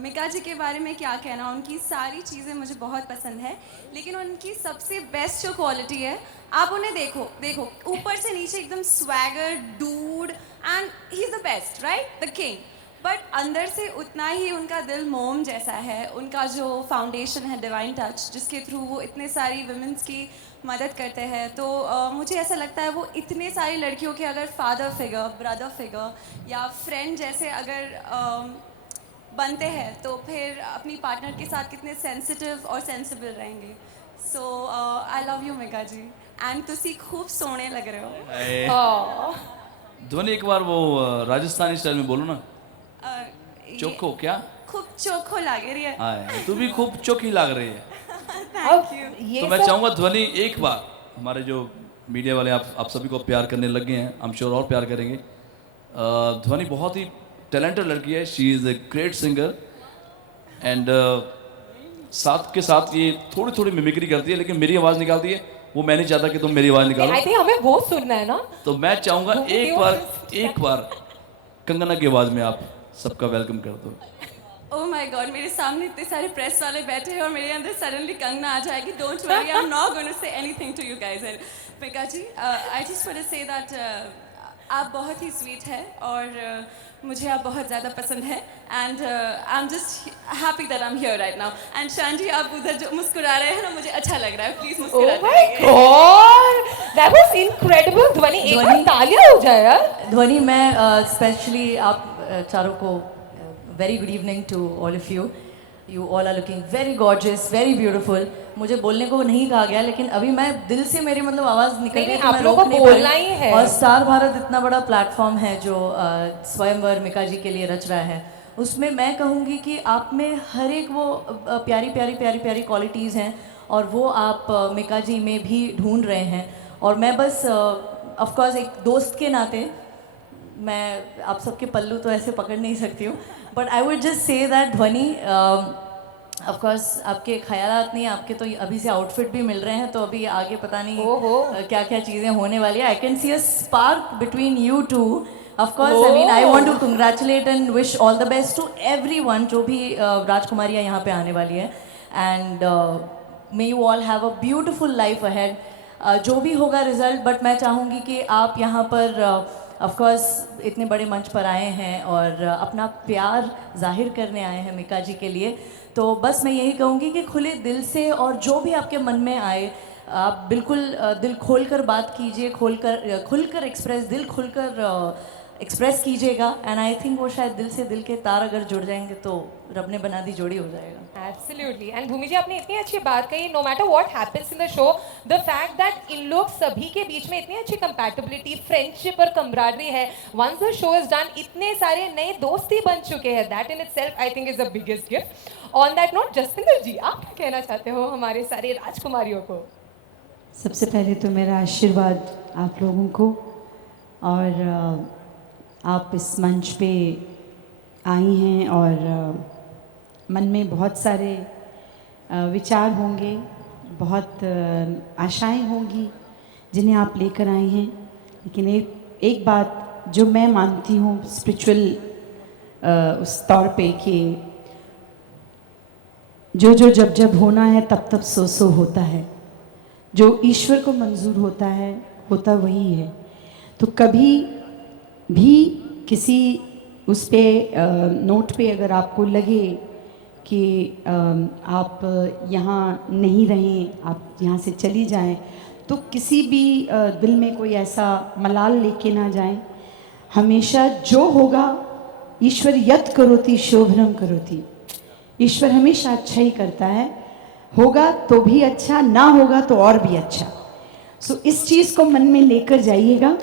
मिका जी के बारे में क्या कहना, उनकी सारी चीज़ें मुझे बहुत पसंद है। लेकिन उनकी सबसे बेस्ट जो क्वालिटी है, आप उन्हें देखो ऊपर से नीचे एकदम swagger dude and he is the best, right, the king. But अंदर से उतना ही उनका दिल मोम जैसा है। उनका जो फाउंडेशन है डिवाइन टच, जिसके थ्रू वो इतने सारी वुमेंस की मदद करते हैं। तो मुझे ऐसा लगता है वो इतने सारी लड़कियों के अगर फादर फिगर, ब्रदर फिगर या फ्रेंड जैसे अगर बनते हैं तो फिर अपनी पार्टनर के साथ कितने सेंसिटिव और सेंसिबल रहेंगे. So I love you Mika ji and तुसी खूब सोने लग रहे हो. Aw. ध्वनि एक बार वो राजस्थानी स्टाइल में बोलो ना. चोखो क्या? खूब चोखो लग रही है. आए तू भी खूब चोखी लग रही है. अब ये तो मैं सब- चाहूंगा ध्वनि एक बार हमारे जो मीडिया वाले आप सभी को प्यार करने लग गए हैं, आई एम श्योर और प्यार करेंगे. ध्वनि बहुत ही टैलेंटेड लड़की है. She is a great singer and साथ के साथ ये थोड़ी थोड़ी मिमिक्री करती है, लेकिन मेरी आवाज़ निकालती है. वो मैं नहीं चाहता कि तुम मेरी आवाज़ निकालो. I think हमें वो सुनना है ना. तो मैं चाहूंगा एक बार कंगना की आवाज़ में आप सबका वेलकम कर दो. ओह माय गॉड, मेरे सामने इतने सारे प्रेस वाले बैठे हैं और मेरे अंदर सडनली कंगना आ जाएगी. Don't worry, I am not going to say anything to you guys. And Mika ji, I just want to say that आप बहुत ही स्वीट है और मुझे आप बहुत ज़्यादा पसंद है. And I am just happy that I am here right now. And शान जी, आप उधर जो मुस्कुरा रहे हैं ना, मुझे अच्छा लग रहा है. प्लीज Oh मुस्कुराते my रहिए. God, that was incredible. ध्वनि एक बार ध्वनि- तालियां हो जाए यार. ध्वनि, मैं स्पेशली आप चारों को very good evening to all of you. You all are looking very gorgeous, very beautiful. मुझे बोलने को नहीं कहा गया, लेकिन अभी मैं दिल से मेरी मतलब आवाज़ निकल नहीं, रही है, नहीं, तो आप मैं लोगों रोक को नहीं पा रही. बोलना ही है. और स्टार भारत इतना बड़ा प्लेटफॉर्म है जो स्वयंवर मिका जी के लिए रच रहा है. उसमें मैं कहूँगी कि आप में हर एक वो प्यारी प्यारी प्यारी प्यारी क्वालिटीज़ हैं और वो आप मिका जी में भी ढूंढ रहे हैं. और मैं बस ऑफ कोर्स एक दोस्त के नाते मैं आप सबके पल्लू तो ऐसे पकड़ नहीं सकती हूँ, but I would just say that ध्वनि, ऑफ कोर्स आपके ख्यालात नहीं, आपके तो अभी से आउटफिट भी मिल रहे हैं, तो अभी आगे पता नहीं क्या क्या चीज़ें होने वाली है. I can see a spark between you two. Of course, I mean, I want to congratulate and wish all the best to everyone जो भी राजकुमारियाँ यहाँ पे आने वाली है. And may you all have a beautiful life ahead. जो भी होगा रिजल्ट, बट मैं चाहूँगी कि आप यहाँ पर ऑफ कोर्स इतने बड़े मंच पर आए हैं और अपना प्यार जाहिर करने आए हैं मिका जी के लिए. तो बस मैं यही कहूँगी कि खुले दिल से और जो भी आपके मन में आए, आप बिल्कुल दिल खोलकर बात कीजिए, खुलकर दिल खुलकर एक्सप्रेस कीजिएगा. एंड आई थिंक वो शायद दिल से दिल के तार अगर जुड़ जाएंगे तो रब ने बना दी जोड़ी हो जाएगा. Absolutely. And भूमि जी, आपने इतनी अच्छी बात कही. No matter what happens in the show, the fact that इन लोग सभी के बीच में इतनी अच्छी compatibility, friendship और camaraderie है. Once the show is done, इतने सारे नए दोस्ती बन चुके हैं. That in itself, I think, is the biggest gift. On that note, Jaswinder जी, आप क्या कहना चाहते हो हमारे सारे राजकुमारियों को? सबसे पहले तो मेरा आशीर्वाद आप लोगों को, और आप इस मंच पे आई हैं और मन में बहुत सारे विचार होंगे, बहुत आशाएं होंगी जिन्हें आप लेकर आए हैं. लेकिन एक बात जो मैं मानती हूँ स्पिरिचुअल उस तौर पे कि जो जब जब होना है तब तब सो होता है. जो ईश्वर को मंजूर होता है होता वही है. तो कभी भी किसी उस पे नोट पे अगर आपको लगे कि आप यहाँ नहीं रहें, आप यहाँ से चली जाएं, तो किसी भी दिल में कोई ऐसा मलाल लेके ना जाएं. हमेशा जो होगा, ईश्वर यत् करोति शोभनम करोति. ईश्वर हमेशा अच्छा ही करता है. होगा तो भी अच्छा, ना होगा तो और भी अच्छा. सो इस चीज़ को मन में लेकर जाइएगा.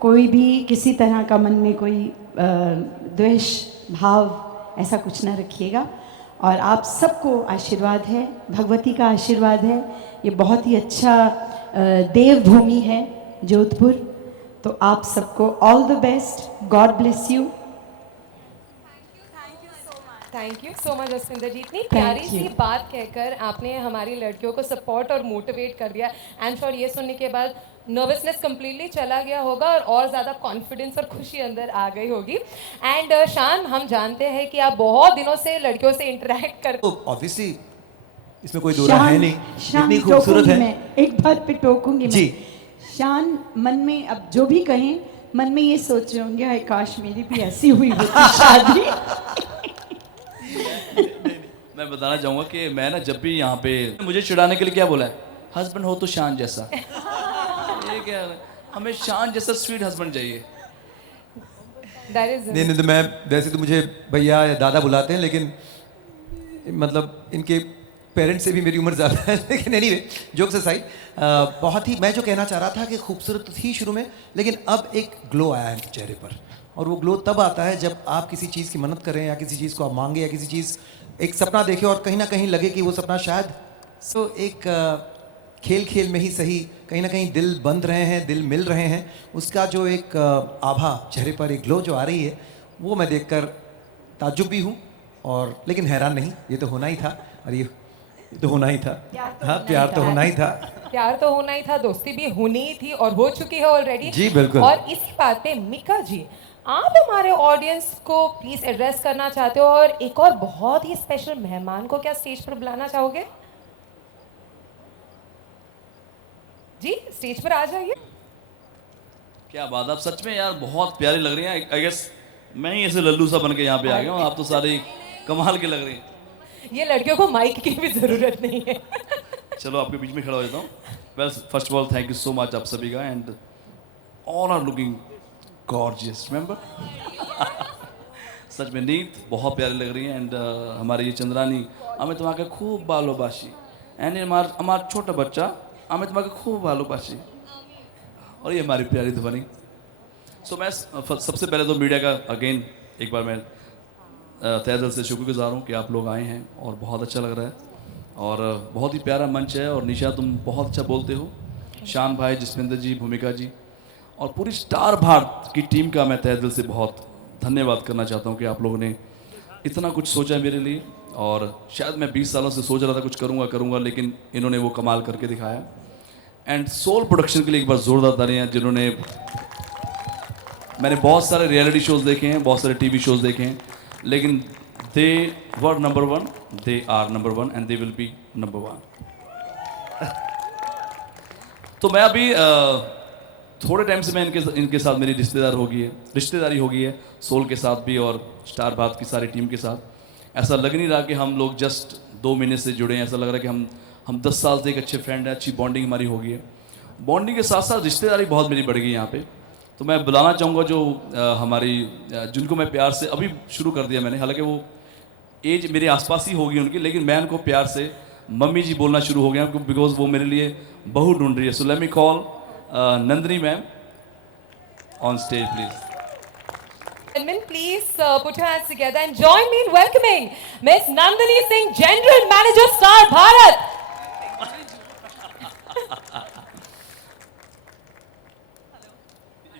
कोई भी किसी तरह का मन में कोई द्वेष भाव ऐसा कुछ ना रखिएगा. और आप सबको आशीर्वाद है, भगवती का आशीर्वाद है. ये बहुत ही अच्छा देवभूमि है जोधपुर. तो आप सबको all the best. God bless you. Thank you so much Jaswinder ji. इतनी प्यारी you. सी बात कहकर आपने हमारी लड़कियों को सपोर्ट और मोटिवेट कर दिया. आई एम श्योर ये सुनने के बाद नर्वसनेस कम्प्लीटली चला गया होगा और ज़्यादा कॉन्फिडेंस और खुशी अंदर आ गई होगी. एंड शान, हम जानते हैं कि आप बहुत दिनों से लड़कियों से इंटरेक्ट कर. तो ऑब्वियसली इसमें कोई दो राय है नहीं. शान इतनी खूबसूरत टोकूंगी है. मैं, एक बात पे टोकूंगी मैं. जी. शान मन में अब जो भी कहें, मन में ये सोच रहे होंगे, हाय काश मेरी भी ऐसी हुई होती शादी. मैं बताना चाहूँगा कि मैं ना जब भी यहाँ पे मुझे चिढ़ाने के लिए क्या बोला है, हस्बैंड हो तो शान जैसा. ये क्या है? हमें शान जैसा स्वीट हस्बैंड चाहिए. That is नहीं नहीं, तो मैं वैसे तो मुझे भैया या दादा बुलाते हैं, लेकिन मतलब इनके पेरेंट्स से भी मेरी उम्र ज़्यादा है। लेकिन एनीवे, जोक्स असाइड, बहुत ही मैं जो कहना चाह रहा था कि खूबसूरत तो थी शुरू में, लेकिन अब एक ग्लो आया है इनके चेहरे पर, और वो ग्लो तब आता है जब आप किसी चीज़ की मन्नत करें या किसी चीज़ को आप मांगे या किसी चीज़ एक सपना देखें और कहीं ना कहीं लगे कि वो सपना शायद एक खेल खेल में ही सही कहीं ना कहीं दिल बंध रहे हैं, दिल मिल रहे हैं, उसका जो एक आभा चेहरे पर, एक ग्लो जो आ रही है, वो मैं देखकर ताज्जुब भी हूँ और लेकिन हैरान नहीं, ये तो होना ही था, और ये तो होना ही था। हाँ, प्यार तो होना ही था। प्यार तो होना ही था, दोस्ती भी होनी ही थी और हो चुकी है ऑलरेडी। जी बिल्कुल। और इसी बात पे मिका जी, आप हमारे ऑडियंस को प्लीज एड्रेस करना चाहते हो और एक और बहुत ही स्पेशल मेहमान को क्या स्टेज पर बुलाना चाहोगे? जी स्टेज पर आ जाइए। क्या बात, आप सच में यार बहुत प्यारी लग रही हैं। आई गेस मैं ही ऐसे लल्लू सा बन के यहाँ पे आ गया हूँ, आप तो सारे कमाल के लग रही हैं। ये लड़कियों को माइक की भी जरूरत नहीं है। चलो आपके बीच में खड़ा हो जाता हूँ। Well first of all thank you so much आप सभी का, and all are looking gorgeous, remember. सच में नीत बहुत प्यारी लग रही है, एंड हमारी ये चंद्रानी हमें तुम्हारे खूब भालोबाशी, एंड हमारा छोटा बच्चा हमें तुम्हारे खूब भालोबाशी, और ये हमारी प्यारी ध्वनि। सो मैं सबसे पहले तो मीडिया का अगेन एक बार मैं तहे दिल से शुक्रगुजार हूँ कि आप लोग आए हैं, और बहुत अच्छा लग रहा है, और बहुत ही प्यारा मंच है, और निशा तुम बहुत अच्छा बोलते हो, शान भाई, जसविंदर जी, भूमिका जी, और पूरी स्टार भारत की टीम का मैं तहे दिल से बहुत धन्यवाद करना चाहता हूँ कि आप लोगों ने इतना कुछ सोचा मेरे लिए, और शायद मैं 20 सालों से सोच रहा था कुछ करूँगा, लेकिन इन्होंने वो कमाल करके दिखाया। एंड सोल प्रोडक्शन के लिए एक बार जोरदार तालियां, जिन्होंने, मैंने बहुत सारे रियलिटी शोज़ देखे हैं, बहुत सारे टीवी शोज़ देखे हैं, लेकिन they were number 1, they are number 1 and they will be number 1। तो मैं अभी थोड़े टाइम से मैं इनके साथ मेरी रिश्तेदारी हो गई है, सोल के साथ भी और स्टार भारत की सारी टीम के साथ। ऐसा लग नहीं रहा कि हम लोग जस्ट 2 महीने से जुड़े हैं, ऐसा लग रहा है कि हम 10 साल से एक अच्छे फ्रेंड हैं, अच्छी बॉन्डिंग हमारी हो गई है। बॉन्डिंग के साथ साथ रिश्तेदारी बहुत मेरी बढ़ गई यहाँ पे। तो मैं बुलाना चाहूँगा जो हमारी जिनको मैं प्यार से अभी शुरू कर दिया मैंने, हालांकि वो एज मेरे आसपास ही होगी उनकी, लेकिन मैं उनको प्यार से मम्मी जी बोलना शुरू हो गया, बिकॉज वो मेरे लिए बहू ढूंढ रही है। So let me call Nandini ma'am on stage please. Gentlemen, please put your hands together and join me in welcoming Miss Nandini Singh, General Manager, Star Bharat.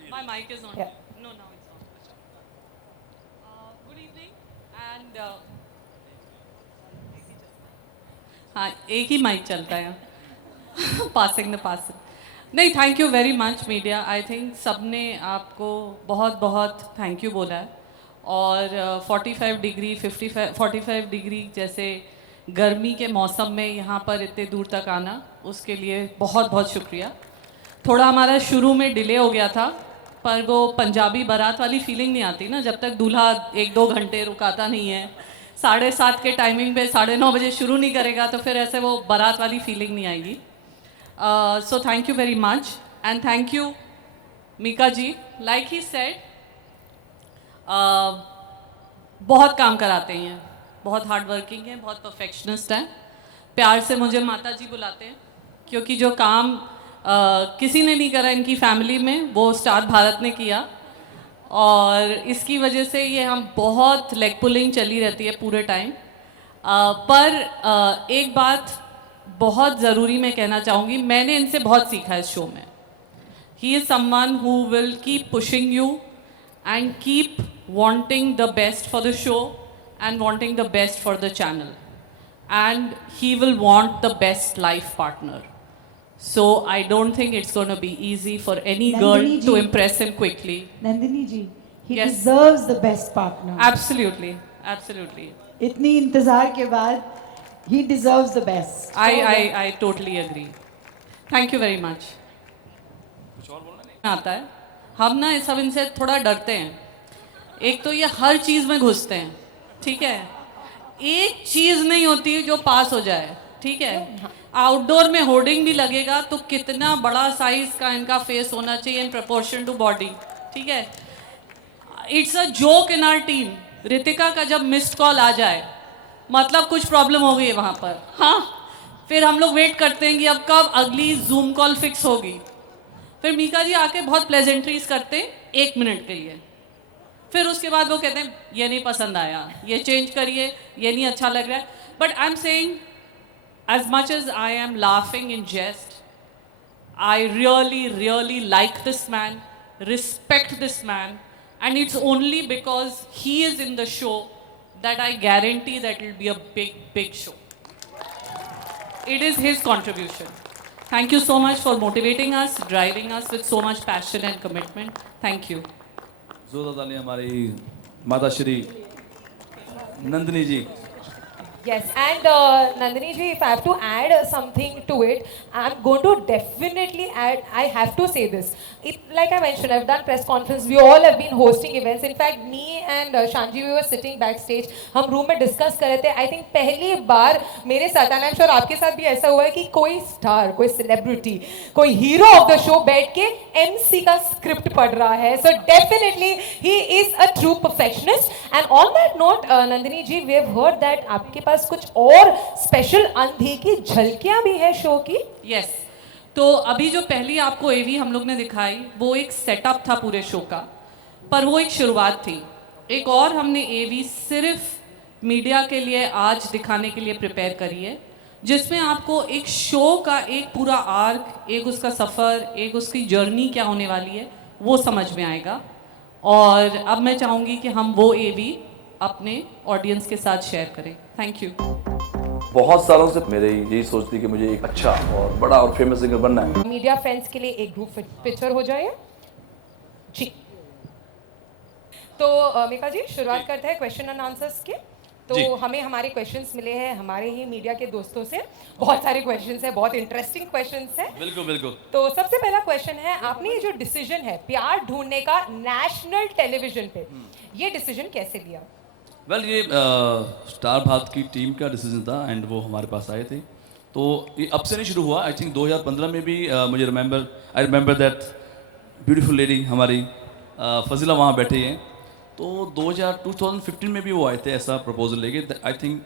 My mic is on. Yeah. No, now it's on. Good evening and हाँ एक ही माइक चलता है पासिंग द पासिंग। नहीं, thank you very much media. I think सबने आपको बहुत बहुत थैंक यू बोला है, और 45 डिग्री 45 डिग्री जैसे गर्मी के मौसम में यहाँ पर इतने दूर तक आना, उसके लिए बहुत बहुत शुक्रिया। थोड़ा हमारा शुरू में डिले हो गया था, पर वो पंजाबी बारात वाली फीलिंग नहीं आती ना, जब तक दूल्हा 1-2 घंटे रुकाता नहीं है, 7:30 के टाइमिंग पे 9:30 बजे शुरू नहीं करेगा, तो फिर ऐसे वो बारात वाली फीलिंग नहीं आएगी। So thank you very much and thank you Mika ji. Like he said, बहुत काम कराते हैं, बहुत हार्ड वर्किंग है, बहुत परफेक्शनिस्ट हैं। प्यार से मुझे माता जी बुलाते हैं, क्योंकि जो काम किसी ने नहीं करा इनकी फैमिली में, वो स्टार भारत ने किया, और इसकी वजह से ये हम बहुत लेग पुलिंग चली रहती है पूरे टाइम। पर एक बात बहुत ज़रूरी मैं कहना चाहूँगी, मैंने इनसे बहुत सीखा इस शो में। He is someone who will keep pushing you and keep wanting the best for the show and wanting the best for the channel, and he will want the best life partner. So I don't think it's going to be easy for any girl Nandini to ji. impress him quickly. Nandini ji, he Yes. deserves the best partner. Absolutely, absolutely. इतनी इंतजार के बाद he deserves the best. I totally agree. Thank you very much. आता है, हम ना सब इनसे थोड़ा डरते हैं। एक तो ये हर चीज़ में घुसते हैं, ठीक है, एक चीज़ नहीं होती जो पास हो जाए, ठीक है। आउटडोर में होर्डिंग भी लगेगा तो कितना बड़ा साइज का इनका फेस होना चाहिए इन प्रपोर्शन टू बॉडी, ठीक है। It's a joke in our team, Ritika का जब मिस्ड कॉल आ जाए मतलब कुछ प्रॉब्लम हो गई है वहाँ पर। हाँ, फिर हम लोग वेट करते हैं कि अब कब अगली जूम कॉल फिक्स होगी। फिर मीका जी आके बहुत प्लेजेंट्रीज करते हैं 1 मिनट के लिए, फिर उसके बाद वो कहते हैं ये नहीं पसंद आया, ये चेंज करिए, ये नहीं अच्छा लग रहा है। But I am saying as much as I am laughing in jest, I really like this man, respect this man, and it's only because he is in the show that I guarantee that it will be a big show. It is his contribution. Thank you so much for motivating us, driving us with so much passion and commitment. Thank you. जोरदार तालियां हमारी माता श्री नंदिनी जी। Yes, and Nandini ji, if I have to add something to it, I'm going to definitely add, I have to say this. Like I mentioned, I've done press conference, we all have been hosting events. In fact, me and Shanji, we were sitting backstage, हम रूम में डिस्कस कर रहे थे। आई थिंक पहली बार मेरे साथ, and I'm sure आपके साथ भी ऐसा हुआ है कि कोई स्टार, कोई सेलिब्रिटी, कोई हीरो ऑफ द शो बैठ के MC का स्क्रिप्ट पढ़ रहा है। So definitely he is a true perfectionist. And on that note, Nandini ji, we have heard that आपके पास कुछ और स्पेशल अंधी की झलकियां भी है शो की। Yes. तो अभी जो पहली आपको एवी हम लोग ने दिखाई वो एक सेटअप था पूरे शो का, पर वो एक शुरुआत थी। एक और हमने एवी सिर्फ मीडिया के लिए आज दिखाने के लिए प्रिपेयर करी है, जिसमें आपको एक शो का एक पूरा आर्क, एक उसका सफ़र, एक उसकी जर्नी क्या होने वाली है वो समझ में आएगा। और अब मैं चाहूँगी कि हम वो एवी अपने ऑडियंस के साथ शेयर करें। Thank you. बहुत सालों से मेरी यही सोच थी कि मुझे एक अच्छा और बड़ा और फेमस सिंगर बनना है। मीडिया फ्रेंड्स के लिए एक ग्रुप पिक्चर हो जाए जी। तो मीका जी शुरुआत करते हैं क्वेश्चन एंड आंसर्स के। तो हमें हमारे क्वेश्चंस मिले हैं हमारे ही मीडिया के दोस्तों से, बहुत सारे क्वेश्चंस हैं, बहुत इंटरेस्टिंग क्वेश्चंस हैं। बिल्कुल बिल्कुल। तो सबसे पहला क्वेश्चन है, आपने ये जो डिसीजन है प्यार ढूंढने का नेशनल टेलीविजन पे, ये डिसीजन कैसे लिया? वेल ये स्टार भारत की टीम का डिसीजन था एंड वो हमारे पास आए थे। तो ये अब से नहीं शुरू हुआ, आई थिंक 2015 में भी मुझे I remember that beautiful lady हमारी फजीला वहाँ बैठी हैं। तो 2015 में भी वो आए थे ऐसा प्रपोजल लेके। I think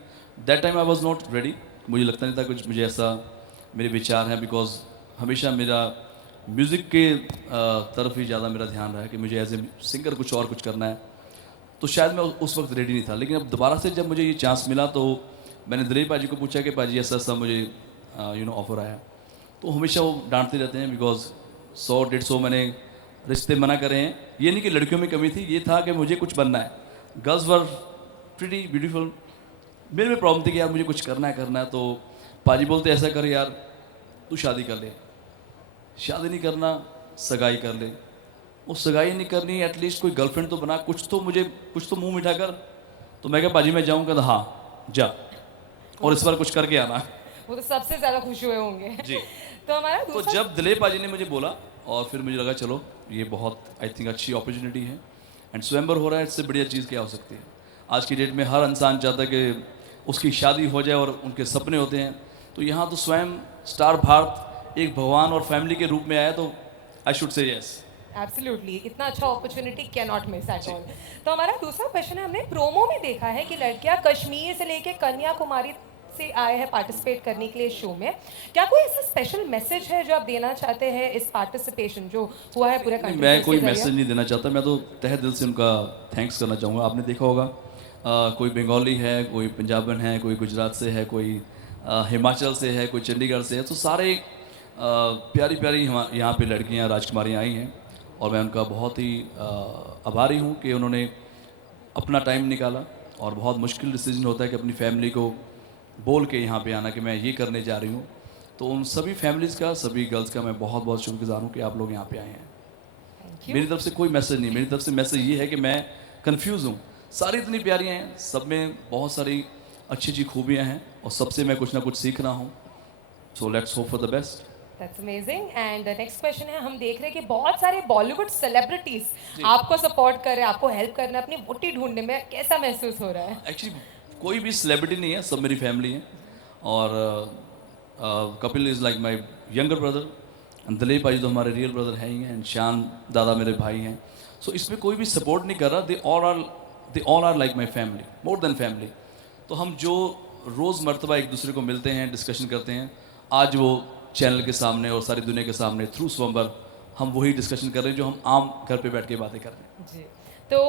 that time I was not ready, मुझे लगता नहीं था कुछ मुझे ऐसा मेरे विचार हैं, बिकॉज हमेशा मेरा म्यूज़िक के तरफ ही ज़्यादा मेरा ध्यान रहा है कि मुझे एज ए सिंगर कुछ और कुछ करना है। तो शायद मैं उस वक्त रेडी नहीं था, लेकिन अब दोबारा से जब मुझे ये चांस मिला तो मैंने दिलीप पाजी को पूछा कि पाजी ऐसा ऐसा मुझे ऑफ़र आया। तो हमेशा वो डांटते रहते हैं, बिकॉज 100-150 मैंने रिश्ते मना करे हैं। ये नहीं कि लड़कियों में कमी थी, ये था कि मुझे कुछ बनना है। गर्ल्स वर प्रीटी ब्यूटीफुल, मेरे में प्रॉब्लम थी कि यार मुझे कुछ करना है। तो पाजी बोलते ऐसा कर यार, तू शादी कर ले, शादी नहीं करना सगाई कर ले, वो सगाई नहीं करनी एटलीस्ट कोई गर्लफ्रेंड तो बना, कुछ तो मुंह मिठा कर। तो मैं क्या पाजी मैं जाऊँगा? हाँ जा, और इस बार कुछ करके आना। वो तो सबसे ज्यादा खुश हुए होंगे जी। तो हमारा तो जब दिलीप पाजी ने मुझे बोला और फिर मुझे लगा चलो ये बहुत आई थिंक अच्छी अपॉर्चुनिटी है एंड स्वयंवर हो रहा है, इससे बढ़िया चीज़ क्या हो सकती है। आज की डेट में हर इंसान चाहता है कि उसकी शादी हो जाए और उनके सपने होते हैं। तो यहाँ तो स्वयं स्टार भारत एक भगवान और फैमिली के रूप में आया, तो I should say yes. Absolutely, इतना अच्छा opportunity can not miss at all. तो हमारा दूसरा क्वेश्चन है, हमने प्रोमो में देखा है कि लड़कियां कश्मीर से लेके कन्याकुमारी से आए हैं पार्टिसिपेट करने के लिए शो में। क्या कोई ऐसा स्पेशल मैसेज है जो आप देना चाहते हैं इस पार्टिसिपेशन जो हुआ है पूरे कंट्री? मैं कोई मैसेज नहीं देना चाहता, मैं तो तहे दिल से उनका थैंक्स करना चाहूँगा। आपने देखा होगा कोई बंगाली है, कोई पंजाबन है, कोई गुजरात से है, कोई हिमाचल से है, कोई चंडीगढ़ से है। तो सारे प्यारी प्यारी यहाँ पे लड़कियाँ राजकुमारियाँ आई हैं और मैं उनका बहुत ही आभारी हूँ कि उन्होंने अपना टाइम निकाला। और बहुत मुश्किल डिसीजन होता है कि अपनी फैमिली को बोल के यहाँ पे आना कि मैं ये करने जा रही हूँ। तो उन सभी फैमिलीज़ का, सभी गर्ल्स का मैं बहुत बहुत शुक्रगुजार हूँ कि आप लोग यहाँ पे आए हैं। मेरी तरफ से कोई मैसेज नहीं, मेरी तरफ से मैसेज ये है कि मैं कंफ्यूज हूँ। सारी इतनी प्यारी हैं, सब में बहुत सारी अच्छी अच्छी खूबियाँ हैं और सबसे मैं कुछ ना कुछ सीख रहा हूँ। So let's hope for the best. That's amazing. And next question है, हम देख रहे हैं कि बहुत सारे बॉलीवुड सेलिब्रिटीज आपको सपोर्ट कर रहे हैं, आपको हेल्प कर रहे हैं अपनी वोटी ढूंढने में, कैसा महसूस हो रहा है? एक्चुअली कोई भी सेलिब्रिटी नहीं है, सब मेरी फैमिली है। और Kapil is like my younger brother and Dilip भाई तो हमारे रियल ब्रदर हैं ही हैं, एंड शान दादा मेरे भाई हैं। सो इसमें कोई भी सपोर्ट नहीं कर रहा, they all are like my family, more than family. तो हम जो रोज़ मर्तबा एक दूसरे को मिलते हैं, डिस्कशन करते हैं, आज वो चैनल के सामने और सारी दुनिया के सामने थ्रू स्वयंवर हम वही डिस्कशन कर रहे हैं जो हम आम घर पे बैठ के बातें कर रहे हैं। जी, तो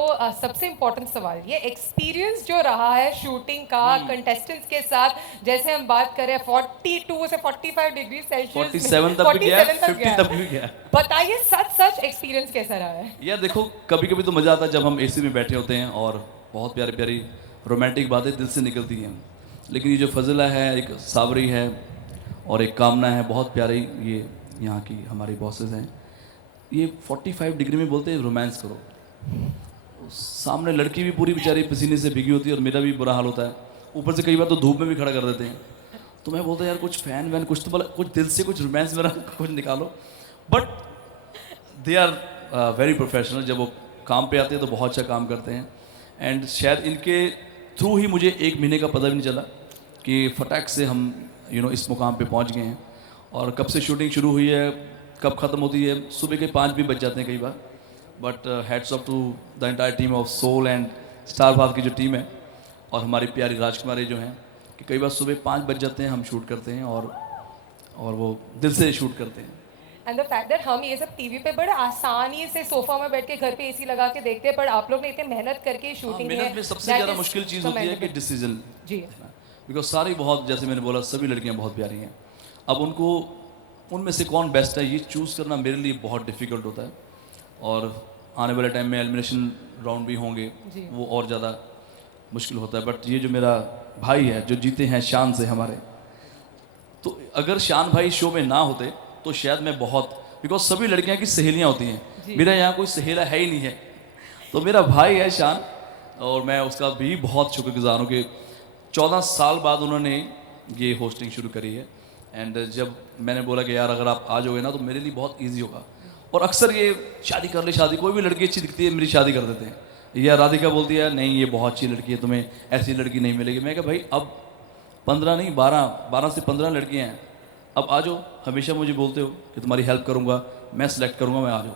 सबसे इम्पोर्टेंट सवाल ये एक्सपीरियंस जो रहा है शूटिंग का कंटेस्टेंट्स के साथ, जैसे हम बात करें 42 से 45 डिग्री सेल्सियस 47 तक भी गया, 50 तक भी गया। बताइए सच एक्सपीरियंस कैसा रहा है? यार देखो, कभी कभी तो मज़ा आता है जब हम एसी में बैठे होते हैं और बहुत प्यारी प्यारी रोमांटिक बातें दिल से निकलती हैं, लेकिन ये जो फजला है, एक सावरी है और एक कामना है, बहुत प्यारी, ये यहाँ की हमारी बॉसेस हैं, ये 45 डिग्री में बोलते हैं रोमांस करो। सामने लड़की भी पूरी बेचारी पसीने से भीगी होती है और मेरा भी बुरा हाल होता है, ऊपर से कई बार तो धूप में भी खड़ा कर देते हैं। तो मैं बोलता यार कुछ फैन वैन कुछ तो बोला, कुछ दिल से कुछ रोमांस मेरा कुछ निकालो। But they are very professional, जब वो काम पे आते हैं तो बहुत अच्छा काम करते हैं। एंड शायद इनके थ्रू ही मुझे 1 महीने का पता भी नहीं चला कि फटाक से हम इस मुकाम पे पहुंच गए हैं। और कब से शूटिंग शुरू हुई है, कब ख़त्म होती है, सुबह के 5 भी बज जाते हैं कई बार। But hats off to the entire team of soul and star बाथ की जो टीम है और हमारी प्यारी राजकुमारी जो हैं, कि कई बार सुबह 5 बज जाते हैं हम शूट करते हैं और वो दिल से शूट करते हैं। एंड द फैक्ट दैट हम ये सब टीवी पे बड़े आसानी से सोफा में बैठ के घर पे एसी लगा के देखते हैं, पर आप लोग ने इतने मेहनत करके शूटिंग मेहनत में सबसे ज़्यादा मुश्किल चीज़ होती है कि डिसीजन। जी, बिकॉज सारी बहुत, जैसे मैंने बोला, सभी लड़कियां बहुत प्यारी हैं। अब उनको उनमें से कौन बेस्ट है ये चूज़ करना मेरे लिए बहुत डिफ़िकल्ट होता है। और आने वाले टाइम में एलिमिनेशन राउंड भी होंगे, वो और ज़्यादा मुश्किल होता है। बट ये जो मेरा भाई है जो जीते हैं शान से हमारे, तो अगर शान भाई शो में ना होते तो शायद मैं बहुत, बिकॉज सभी लड़कियां की सहेलियां होती हैं, मेरा यहाँ कोई सहेला है ही नहीं है। तो मेरा भाई है शान और मैं उसका भी बहुत शुक्रगुजार हूँ कि 14 साल बाद उन्होंने ये होस्टिंग शुरू करी है। एंड जब मैंने बोला कि यार अगर आप आ जाओगे ना तो मेरे लिए बहुत ईजी होगा। और अक्सर ये शादी कर ले, शादी, कोई भी लड़की अच्छी दिखती है मेरी शादी कर देते हैं। या राधिका बोलती है नहीं ये बहुत अच्छी लड़की है, तुम्हें ऐसी लड़की नहीं मिलेगी। मैं कहा भाई अब 15 नहीं 12 से 15 लड़कियाँ हैं, अब आ जाओ। हमेशा मुझे बोलते हो कि तुम्हारी हेल्प करूँगा, मैं सिलेक्ट करूँगा, मैं आ जाओ।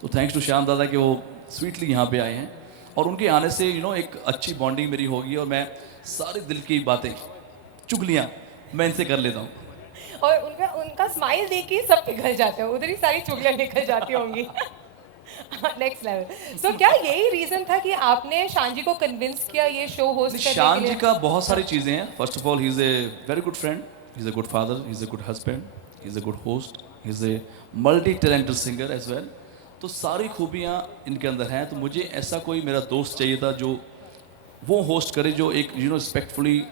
तो थैंक्स टू श्याम दादा कि वो स्वीटली यहाँ पे आए हैं और उनके आने से एक अच्छी बॉन्डिंग मेरी होगी और मैं सारी दिल की बातें, चुगलियाँ मैं इनसे कर लेता हूँ। और उनका स्माइल देख के सब पिघल जाते हैं, उधर ही सारी चुगलियां निकल जाती होंगी। Next level. सो क्या यही रीजन था कि आपने शान जी को कन्विंस किया ये शो होस्ट करने के लिए? शान जी का बहुत सारी चीज़ें हैं। First of all he is a very good friend, he is a good father, he is a good husband, he is a good host, he is a multi talented singer as well. तो सारी खूबियाँ इनके अंदर हैं। तो मुझे ऐसा कोई मेरा दोस्त चाहिए था जो वो होस्ट करे, जो एक रिस्पेक्टफुली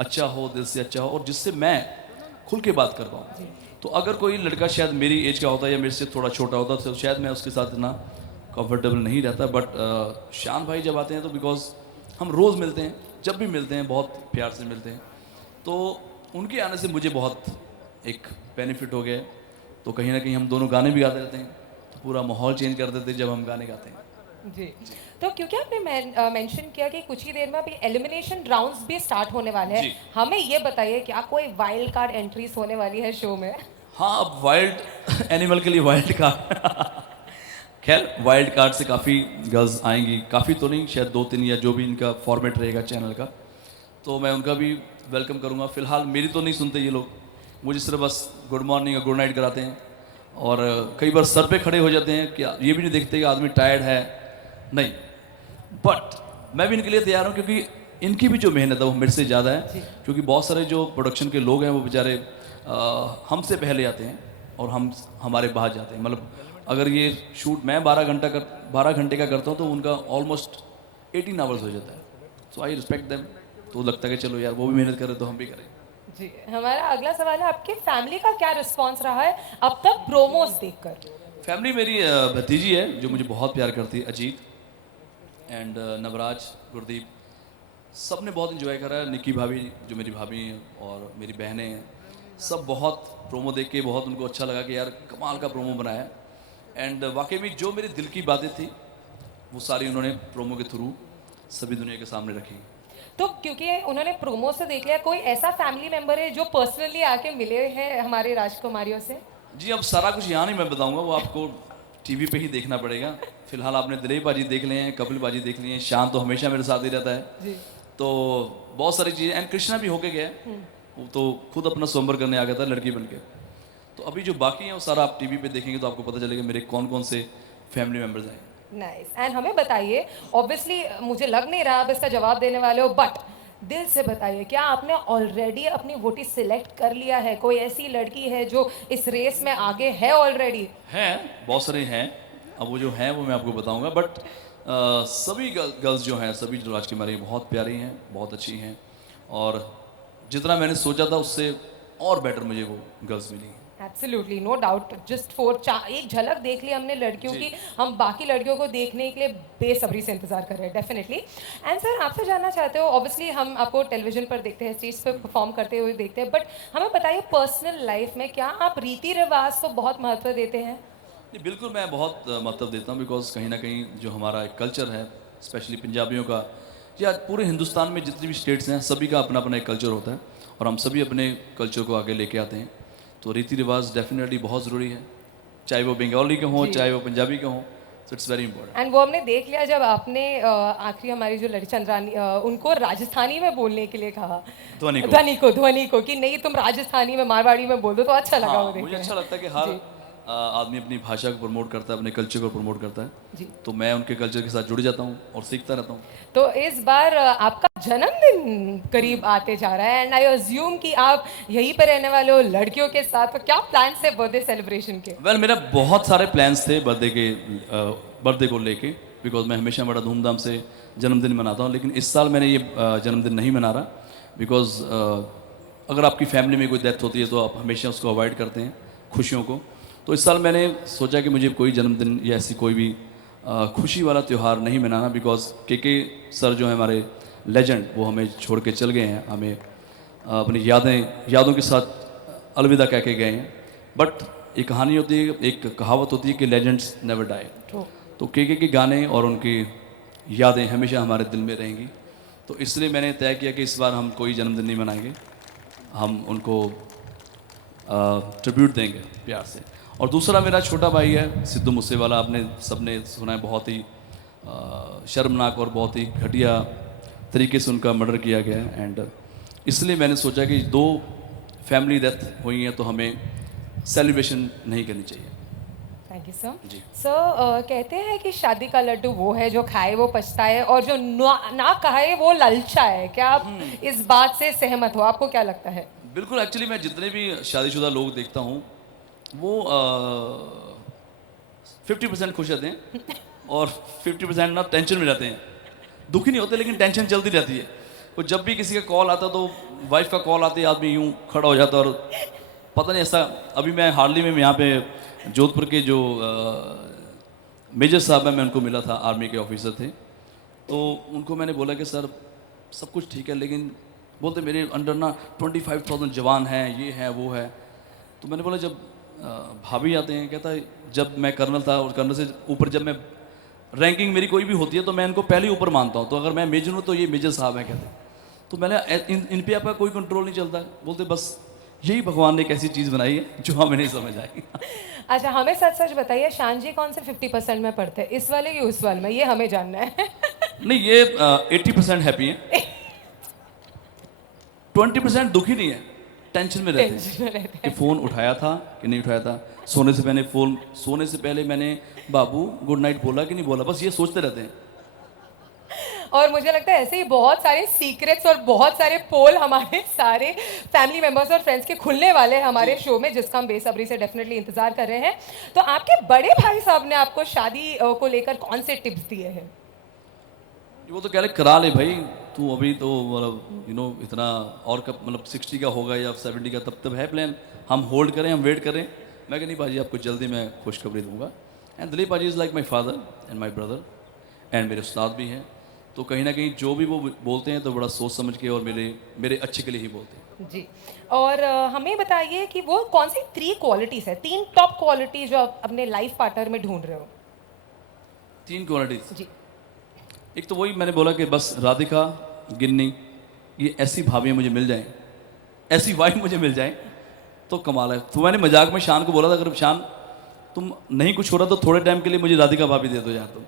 अच्छा हो, दिल से अच्छा हो और जिससे मैं खुल के बात कर पाऊँ। तो अगर कोई लड़का शायद मेरी एज का होता या मेरे से थोड़ा छोटा होता तो शायद मैं उसके साथ इतना कंफर्टेबल नहीं रहता। बट शान भाई जब आते हैं तो बिकॉज हम रोज़ मिलते हैं, जब भी मिलते हैं बहुत प्यार से मिलते हैं, तो उनके आने से मुझे बहुत एक बेनिफिट हो गया। तो कहीं ना कहीं हम दोनों गाने भी गाते रहते हैं, तो पूरा माहौल चेंज कर देते हैं जब हम गाने गाते हैं। जी, तो क्योंकि आपने मेंशन किया कि कुछ ही देर में अभी एलिमिनेशन राउंड्स भी स्टार्ट होने वाले हैं, हमें ये बताइए क्या कोई वाइल्ड कार्ड एंट्रीज होने वाली है शो में? हाँ, अब वाइल्ड एनिमल के लिए वाइल्ड कार्ड खैर वाइल्ड कार्ड से काफ़ी गर्ल्स आएंगी, काफ़ी तो नहीं, शायद 2-3 या जो भी इनका फॉर्मेट रहेगा चैनल का, तो मैं उनका भी वेलकम करूँगा। फ़िलहाल मेरी तो नहीं सुनते ये लोग, मुझे सिर्फ बस गुड मॉर्निंग और गुड नाइट कराते हैं और कई बार सर पे खड़े हो जाते हैं कि ये भी नहीं देखते कि आदमी टायर्ड है, नहीं। बट मैं भी इनके लिए तैयार हूँ क्योंकि इनकी भी जो मेहनत है वो मेरे से ज़्यादा है, क्योंकि बहुत सारे जो प्रोडक्शन के लोग हैं वो बेचारे हमसे पहले आते हैं और हम हमारे बाद जाते हैं। मतलब अगर ये शूट मैं 12 घंटे का करता हूँ तो उनका ऑलमोस्ट 18 आवर्स हो जाता है। सो आई रिस्पेक्ट देम। तो लगता है कि चलो यार वो भी मेहनत करे तो हम भी करें। जी, हमारा अगला सवाल है आपके फैमिली का क्या रिस्पांस रहा है अब तक प्रोमोस देखकर? फैमिली मेरी भतीजी है जो मुझे बहुत प्यार करती है, अजीत एंड नवराज, गुरदीप, सब ने बहुत इन्जॉय करा है। निक्की भाभी जो मेरी भाभी हैं और मेरी बहनें हैं, सब बहुत प्रोमो देख के बहुत उनको अच्छा लगा कि यार कमाल का प्रोमो बनाया। एंड वाकई में जो मेरे दिल की बातें थी वो सारी उन्होंने प्रोमो के थ्रू सभी दुनिया के सामने रखी। तो क्योंकि उन्होंने प्रोमो से देख लिया, कोई ऐसा फैमिली मेंबर है जो पर्सनली आके मिले हैं हमारे राजकुमारियों से? जी, अब सारा कुछ यहाँ नहीं मैं बताऊँगा, वो आपको टीवी पे ही देखना पड़ेगा। फिलहाल आपने दिलीप बाजी देख लिए हैं, कपिल बाजी देख लिए हैं, शान तो हमेशा मेरे साथ ही रहता है। तो बहुत सारी चीज़ें, एंड कृष्णा भी होके गया है, वो तो खुद अपना स्वयंवर करने आ गया था लड़की बन के। तो अभी जो बाकी है वो सारा आप टीवी पे देखेंगे तो आपको पता चलेगा मेरे कौन कौन से फैमिली मेम्बर्स हैं। नाइस। एंड हमें बताइए, ऑब्वियसली मुझे लग नहीं रहा आप इसका जवाब देने वाले हो, बट दिल से बताइए, क्या आपने ऑलरेडी अपनी वोटी सिलेक्ट कर लिया है? कोई ऐसी लड़की है जो इस रेस में आगे है ऑलरेडी? हैं, बहुत सारे हैं। अब वो जो हैं वो मैं आपको बताऊंगा, बट सभी गर्ल्स जो हैं, सभी जो राजकुमारी बहुत प्यारी हैं, बहुत अच्छी हैं, और जितना मैंने सोचा था उससे और बेटर मुझे वो गर्ल्स मिली। Absolutely, no doubt. Just for एक झलक देख ली हमने लड़कियों की, हम बाकी लड़कियों को देखने के लिए बेसब्री से इंतजार कर रहे हैं डेफिनेटली। एंड सर, आपसे जानना चाहते हो, ऑब्वियसली हम आपको टेलीविजन पर देखते हैं, स्टेज पर परफॉर्म करते हुए देखते हैं, बट हमें बताइए पर्सनल लाइफ में क्या आप रीति रिवाज को बहुत महत्व देते हैं? जी बिल्कुल, मैं बहुत महत्व देता हूँ, बिकॉज कहीं ना कहीं जो हमारा एक कल्चर है, स्पेशली पंजाबियों का, या पूरे हिंदुस्तान में जितनी भी स्टेट्स हैं, सभी का अपना अपना एक कल्चर होता है, और हम सभी अपने कल्चर को आगे लेके आते हैं। तो रीति रिवाज डेफिनेटली बहुत ज़रूरी है, चाहे वो बंगाली के हों, चाहे वो पंजाबी के हों, so it's very important. And वो हमने देख लिया जब आपने आखिरी हमारी जो लड़ी चंद्रानी उनको राजस्थानी में बोलने के लिए कहा, ध्वनि को कि नहीं तुम राजस्थानी में मारवाड़ी में बोल दो, तो अच्छा लगा वो देख मुझे के। अच्छा लगता है कि हर आदमी अपनी भाषा को प्रमोट करता है, अपने कल्चर को प्रमोट करता है, तो मैं उनके कल्चर के साथ जुड़ जाता हूँ और सीखता रहता हूँ। तो इस बार आपका जन्मदिन करीब आते जा रहा है, एंड आई अज्यूम कि आप यहीं पर रहने वाले हो लड़कियों के साथ, तो क्या प्लान्स है बर्थडे सेलिब्रेशन के? वेल, मेरा बहुत सारे प्लान्स थे बर्थडे को लेके, बिकॉज मैं हमेशा बड़ा धूमधाम से जन्मदिन मनाता हूँ, लेकिन इस साल मैंने ये जन्मदिन नहीं मना रहा, बिकॉज अगर आपकी फैमिली में कोई डेथ होती है तो आप हमेशा उसको अवॉइड करते हैं, खुशियों को। तो इस साल मैंने सोचा कि मुझे कोई जन्मदिन या ऐसी कोई भी खुशी वाला त्यौहार नहीं मनाना, बिकॉज के सर जो है हमारे लेजेंड, वो हमें छोड़ के चल गए हैं, हमें अपनी यादों के साथ अलविदा कह के गए हैं। बट एक कहानी होती है, एक कहावत होती है कि लेजेंड्स नेवर डाई। तो के गाने और उनकी यादें हमेशा हमारे दिल में रहेंगी। तो इसलिए मैंने तय किया कि इस बार हम कोई जन्मदिन नहीं मनाएंगे, हम उनको ट्रिब्यूट देंगे प्यार से। और दूसरा मेरा छोटा भाई है सिद्धू मूसेवाला, आपने सबने सुना है, बहुत ही शर्मनाक और बहुत ही घटिया तरीके से उनका मर्डर किया गया है, एंड इसलिए मैंने सोचा कि 2 फैमिली डेथ हुई हैं तो हमें सेलिब्रेशन नहीं करनी चाहिए। Thank you sir. जी। सर, कहते हैं कि शादी का लड्डू वो है जो खाए वो पछताए, और जो ना खाए वो ललचाए। क्या आप इस बात से सहमत हो? आपको क्या लगता है? बिल्कुल, एक्चुअली मैं जितने भी शादीशुदा लोग देखता हूँ वो 50% खुश रहते हैं और 50% ना टेंशन में रहते हैं। दुखी नहीं होते, लेकिन टेंशन चलती रहती है। तो जब भी किसी का कॉल आता तो वाइफ का कॉल आते आदमी यूँ खड़ा हो जाता, और पता नहीं ऐसा। अभी मैं हार्डली में यहाँ पे जोधपुर के जो मेजर साहब हैं, मैं उनको मिला था, आर्मी के ऑफिसर थे। तो उनको मैंने बोला कि सर सब कुछ ठीक है, लेकिन बोलते मेरे अंडर ना 25,000 जवान हैं, ये है वो है। तो मैंने बोला जब भाभी आते हैं, कहता है जब मैं कर्नल था और कर्नल से ऊपर जब मैं रैंकिंग मेरी कोई भी होती है तो मैं इनको पहले ऊपर मानता हूँ, तो अगर मैं मेजर हूँ तो ये मेजर साहब हैं, कहते। तो मैंने इन पे आपका कोई कंट्रोल नहीं चलता। बोलते बस यही भगवान ने एक ऐसी चीज़ बनाई है जो हमें नहीं समझ आई। अच्छा, हमें सच सच बताइए, शान जी कौन से 50% में पढ़ते हैं, इस वाले की उस वाले में? ये हमें जानना है। नहीं, ये 80% हैप्पी है, 20% दुखी नहीं है, टेंशन में रहते हैं कि फ़ोन उठाया था कि नहीं उठाया था, सोने से पहले मैंने बाबू गुड नाइट बोला कि नहीं बोला, बस ये सोचते रहते हैं। और मुझे लगता है ऐसे ही बहुत सारे सीक्रेट्स और बहुत सारे पोल हमारे सारे फैमिली मेंबर्स और फ्रेंड्स के खुलने वाले हैं हमारे शो में, जिसका हम बेसब्री से डेफिनेटली इंतजार कर रहे हैं। तो आपके बड़े भाई साहब ने आपको शादी को लेकर कौन से टिप्स दिए हैं? वो तो कह रहे करा ले भाई, तू अभी तो मतलब इतना और कब, मतलब 60 का होगा या 70 का, तब है प्लान, हम होल्ड करें, हम वेट करें। मैं कह नहीं भाजी, आपको जल्दी मैं खुशखबरी दूंगा। एंड दिलीप भाजी is like my father and my brother, and मेरे उस्ताद भी हैं। तो कहीं ना कहीं जो भी वो बोलते हैं तो बड़ा सोच समझ के और मेरे अच्छे के लिए ही बोलते हैं। जी। और हमें बताइए कि वो कौन सी 3 क्वालिटीज़ है, 3 टॉप क्वालिटी जो आप अपने लाइफ पार्टनर में ढूंढ रहे हो? 3 क्वालिटीज़ जी। एक तो वही मैंने बोला कि बस राधिका, गिन्नी, ये ऐसी भाभियाँ मुझे मिल जाएं, ऐसी वाइफ मुझे मिल जाए तो कमाल है। तो मैंने मजाक में शान को बोला था, अगर शान तुम नहीं कुछ हो रहा तो थोड़े टाइम के लिए मुझे राधिका भाभी दे दो यार तुम,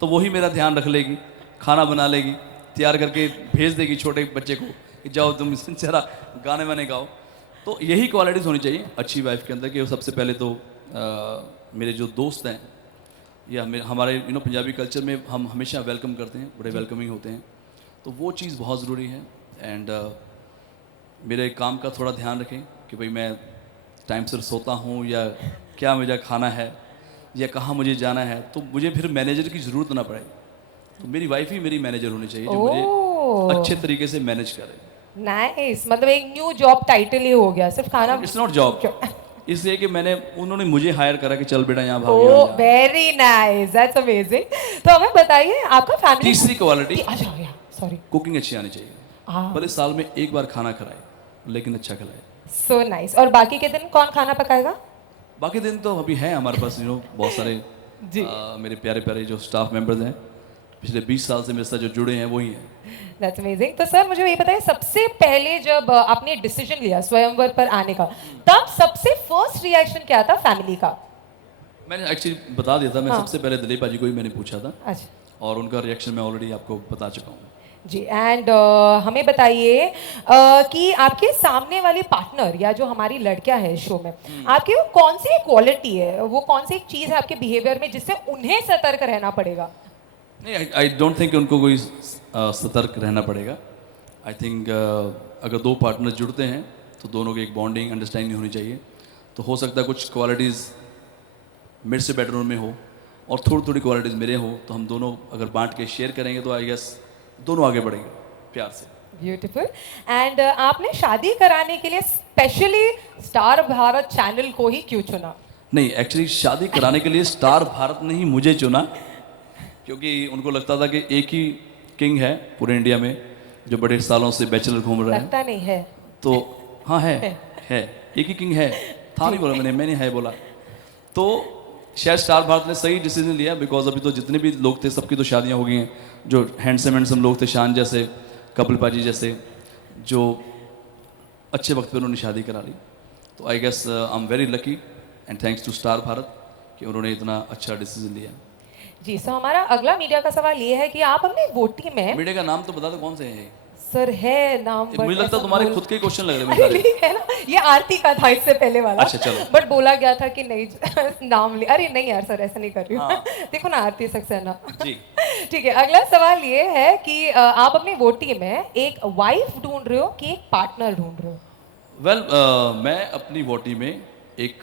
तो वही मेरा ध्यान रख लेगी, खाना बना लेगी, तैयार करके भेज देगी छोटे बच्चे को कि जाओ तुम जरा गाने वाने गाओ। तो यही क्वालिटीज़ होनी चाहिए अच्छी वाइफ के अंदर कि सबसे पहले तो मेरे जो दोस्त हैं या हमारे पंजाबी कल्चर में हम हमेशा वेलकम करते हैं, बड़े वेलकमिंग होते हैं, तो वो चीज़ बहुत ज़रूरी है। एंड मेरे काम का थोड़ा ध्यान रखें कि भाई मैं टाइम से सोता हूँ या क्या मुझे खाना है या कहाँ मुझे जाना है, तो मुझे फिर मैनेजर की ज़रूरत ना पड़े। तो मेरी वाइफ ही मेरी मैनेजर होनी चाहिए जो मुझे अच्छे तरीके से मैनेज करे। नाइस, मतलब एक न्यू जॉब टाइटल ही हो गया, सिर्फ खाना। इट्स नॉट जॉब, इसलिए कि उन्होंने मुझे हायर करा कि चल बेटा यहाँ भाग। Oh very nice, that's amazing. तो हमें बताइए आपका फैमिली। तीसरी क्वालिटी, सॉरी, कुकिंग अच्छी आनी चाहिए। भले साल में एक बार खाना खिलाए लेकिन अच्छा खिलाए। So nice. और बाकी के दिन कौन खाना पकाएगा? बाकी दिन तो अभी है हमारे पास बहुत सारे मेरे प्यारे प्यारे जो स्टाफ मेंबर्स हैं, पिछले 20 साल से मेरे साथ जो जुड़े हैं वही हैं। That's amazing। तो सर मुझे ये बताइए, सबसे पहले जब आपने डिसीजन लिया स्वयंवर पर आने का, तब सबसे फर्स्ट रिएक्शन क्या था फैमिली का? मैंने एक्चुअली बता दिया था, मैं सबसे पहले दिलीप जी को ही मैंने पूछा था। अच्छा। और उनका रिएक्शन मैं ऑलरेडी आपको बता चुका हूँ जी। एंड हमें बताइए कि आपके सामने वाली पार्टनर या जो हमारी लड़कियां हैं शो में, आपकी वो कौन सी क्वालिटी है, वो कौन सी एक चीज़ है आपके बिहेवियर में जिससे उन्हें सतर्क रहना पड़ेगा? नहीं, आई डोंट थिंक उनको कोई सतर्क रहना पड़ेगा। आई थिंक अगर दो पार्टनर जुड़ते हैं तो दोनों की एक बॉन्डिंग अंडरस्टैंडिंग होनी चाहिए। तो हो सकता है कुछ क्वालिटीज़ मेरे से बेडरूम में हो और थोड़ी थोड़ी क्वालिटीज़ मेरे हो, तो हम दोनों अगर बांट के शेयर करेंगे तो आई गेस दोनों आगे बढ़ेंगे प्यार से। ब्यूटीफुल। एंड आपने शादी कराने के लिए स्पेशली स्टार भारत चैनल को ही क्यों चुना? नहीं, एक्चुअली शादी कराने के लिए स्टार भारत ने ही मुझे चुना, क्योंकि उनको लगता था कि एक ही किंग है पूरे इंडिया में जो बड़े सालों से बैचलर घूम रहा है। लगता नहीं है तो हाँ है एक ही किंग है, था नहीं बोला मैंने है बोला। तो शायद स्टार भारत ने सही डिसीजन लिया, बिकॉज अभी तो जितने भी लोग थे सबकी तो शादियाँ हो गई हैं। जो हैंडसम लोग थे, शान जैसे, कपिल पाजी जैसे, जो अच्छे वक्त पे उन्होंने शादी करा ली। तो I guess I am very lucky and thanks to star Bharat कि उन्होंने इतना अच्छा डिसीजन लिया। जी। सो हमारा अगला मीडिया का सवाल ये है कि आप अपनी वोटी में, मीडिया का नाम तो बता दो कौन से हैं? सर है नाम, मुझे लगता है तुम्हारे खुद के क्वेश्चन लग रहे हैं है ना, ये आरती का था इससे पहले वाला। अच्छा चलो। बट बोला गया था कि नहीं नाम ले, अरे नहीं यार सर ऐसा नहीं कर रही हूँ। देखो ना आरती सक्सेना जी। ठीक है, अगला सवाल ये है कि आप अपनी वोटी में एक वाइफ ढूंढ रहे हो कि एक पार्टनर ढूंढ रहे हो? वेल मैं अपनी वोटी में एक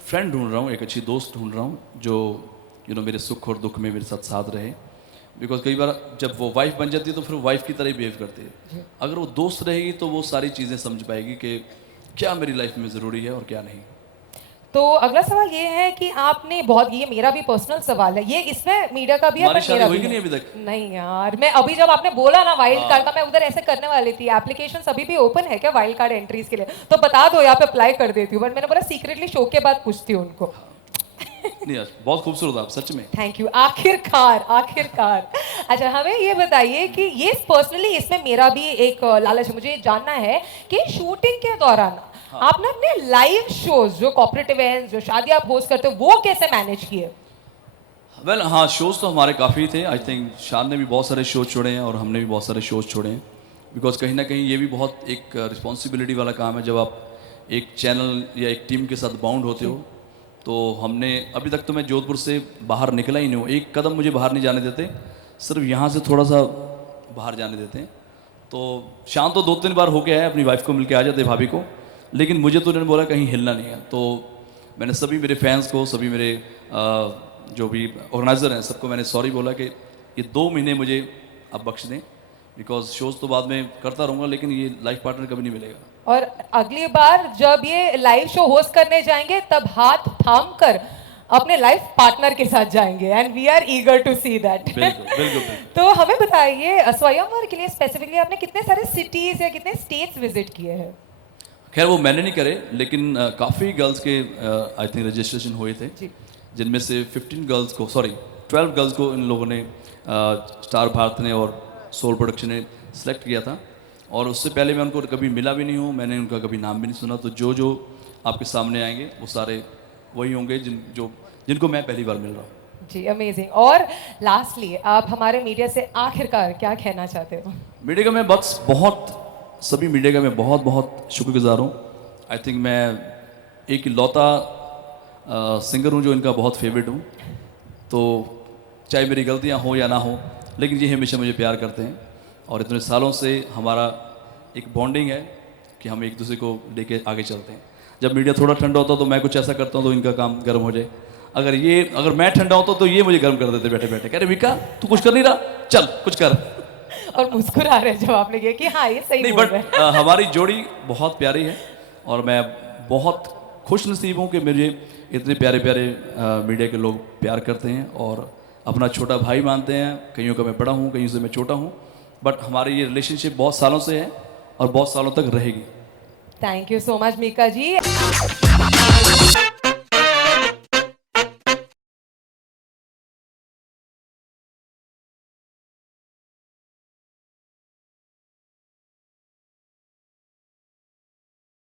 फ्रेंड ढूंढ रहा हूँ, एक अच्छी दोस्त ढूंढ रहा हूँ जो मेरे सुख और दुख में मेरे साथ रहे। बिकॉज कई बार जब वो वाइफ बन जाती है तो फिर वाइफ की तरह ही बिहेव करती है। अगर वो दोस्त रहेगी तो वो सारी चीज़ें समझ पाएगी कि क्या मेरी लाइफ में ज़रूरी है और क्या नहीं। तो अगला सवाल ये है कि आपने बहुत, ये मेरा भी पर्सनल सवाल है, ये इसमें मीडिया का भी है, हमारी शादी मेरा हुई भी कि नहीं है। अभी तक? नहीं यार, मैं अभी जब आपने बोला ना वाइल्ड कार्ड का, मैं उधर ऐसे करने वाली थी। एप्लीकेशन अभी भी ओपन है क्या वाइल्ड कार्ड एंट्रीज के लिए? तो बता दो, यहाँ पे अप्लाई कर देती हूँ। बट मैंने बोला सीक्रेटली शो के बाद पूछती हूँ उनको। नहीं यार, बहुत खूबसूरत आप सच में। थैंक यू, आखिरकार। अच्छा हमें ये बताइए कि ये पर्सनली इसमें मेरा भी एक लालच है, मुझे जानना है कि शूटिंग के दौरान आपने अपने लाइव शोज, जो कॉर्पोरेट इवेंट्स, जो शादी आप होस्ट करते हो, वो कैसे मैनेज किए? वेल हाँ, शोज तो हमारे काफ़ी थे। आई थिंक शान ने भी बहुत सारे शोज छोड़े हैं और हमने भी बहुत सारे शोज छोड़े हैं। बिकॉज कहीं ना कहीं ये भी बहुत एक रिस्पॉन्सिबिलिटी वाला काम है। जब आप एक चैनल या एक टीम के साथ बाउंड होते हो, तो हमने अभी तक तो मैं जोधपुर से बाहर निकला ही नहीं हूँ, एक कदम मुझे बाहर नहीं जाने देते, सिर्फ यहाँ से थोड़ा सा बाहर जाने देते हैं। तो शाम तो 2-3 बार होके आया, अपनी वाइफ को मिलके आ जाते भाभी को, लेकिन मुझे तो उन्होंने बोला कहीं हिलना नहीं है। तो मैंने सभी मेरे फैंस को, सभी मेरे जो भी ऑर्गेनाइज़र हैं, सबको मैंने सॉरी बोला कि ये 2 महीने मुझे आप बख्श दें, बिकॉज शोज़ तो बाद में करता रहूँगा, लेकिन ये लाइफ पार्टनर कभी नहीं मिलेगा। और अगली बार जब ये लाइव शो होस्ट करने जाएंगे तब हाथ थाम कर अपने लाइफ पार्टनर के साथ जाएंगे, and we are eager to see that. बिल्कुल। तो हमें बताइए, स्वयंवर के लिए स्पेसिफिकली आपने कितने सारे सिटीज या कितने स्टेट्स विजिट किए हैं? खैर वो मैंने नहीं करे, लेकिन काफ़ी गर्ल्स के आई थिंक रजिस्ट्रेशन हुए थे, जिनमें से 12 गर्ल्स को इन लोगों ने स्टार भारत ने और सोल प्रोडक्शन ने सेलेक्ट किया था। और उससे पहले मैं उनको कभी मिला भी नहीं हूँ, मैंने उनका कभी नाम भी नहीं सुना। तो जो आपके सामने आएंगे वो सारे वही होंगे जिनको मैं पहली बार मिल रहा हूँ। जी अमेजिंग। और लास्टली आप हमारे मीडिया से आखिरकार क्या कहना चाहते हो? मीडिया का मैं सभी मीडिया का मैं बहुत बहुत शुक्रगुजार हूँ। आई थिंक मैं एक लौता सिंगर हूँ जो इनका बहुत फेवरेट हूँ। तो चाहे मेरी गलतियाँ हो या ना हो, लेकिन ये हमेशा मुझे प्यार करते हैं और इतने सालों से हमारा एक बॉन्डिंग है कि हम एक दूसरे को लेके आगे चलते हैं। जब मीडिया थोड़ा ठंडा होता तो मैं कुछ ऐसा करता हूँ तो इनका काम गर्म हो जाए। अगर मैं ठंडा होता तो ये मुझे गर्म कर देते बैठे बैठे, कह रहे मीका तू कुछ कर नहीं रहा, चल कुछ कर। और मुस्कुरा रहे जब आपने किया कि हाँ ये सही नहीं, बोल बट रहे हैं। हमारी जोड़ी बहुत प्यारी है और मैं बहुत खुश नसीब हूँ कि मुझे इतने प्यारे प्यारे मीडिया के लोग प्यार करते हैं और अपना छोटा भाई मानते हैं। कईयों का मैं बड़ा हूँ, कईयों से मैं छोटा हूँ, बट हमारी ये रिलेशनशिप बहुत सालों से है और बहुत सालों तक रहेगी। Thank you so much Mika ji.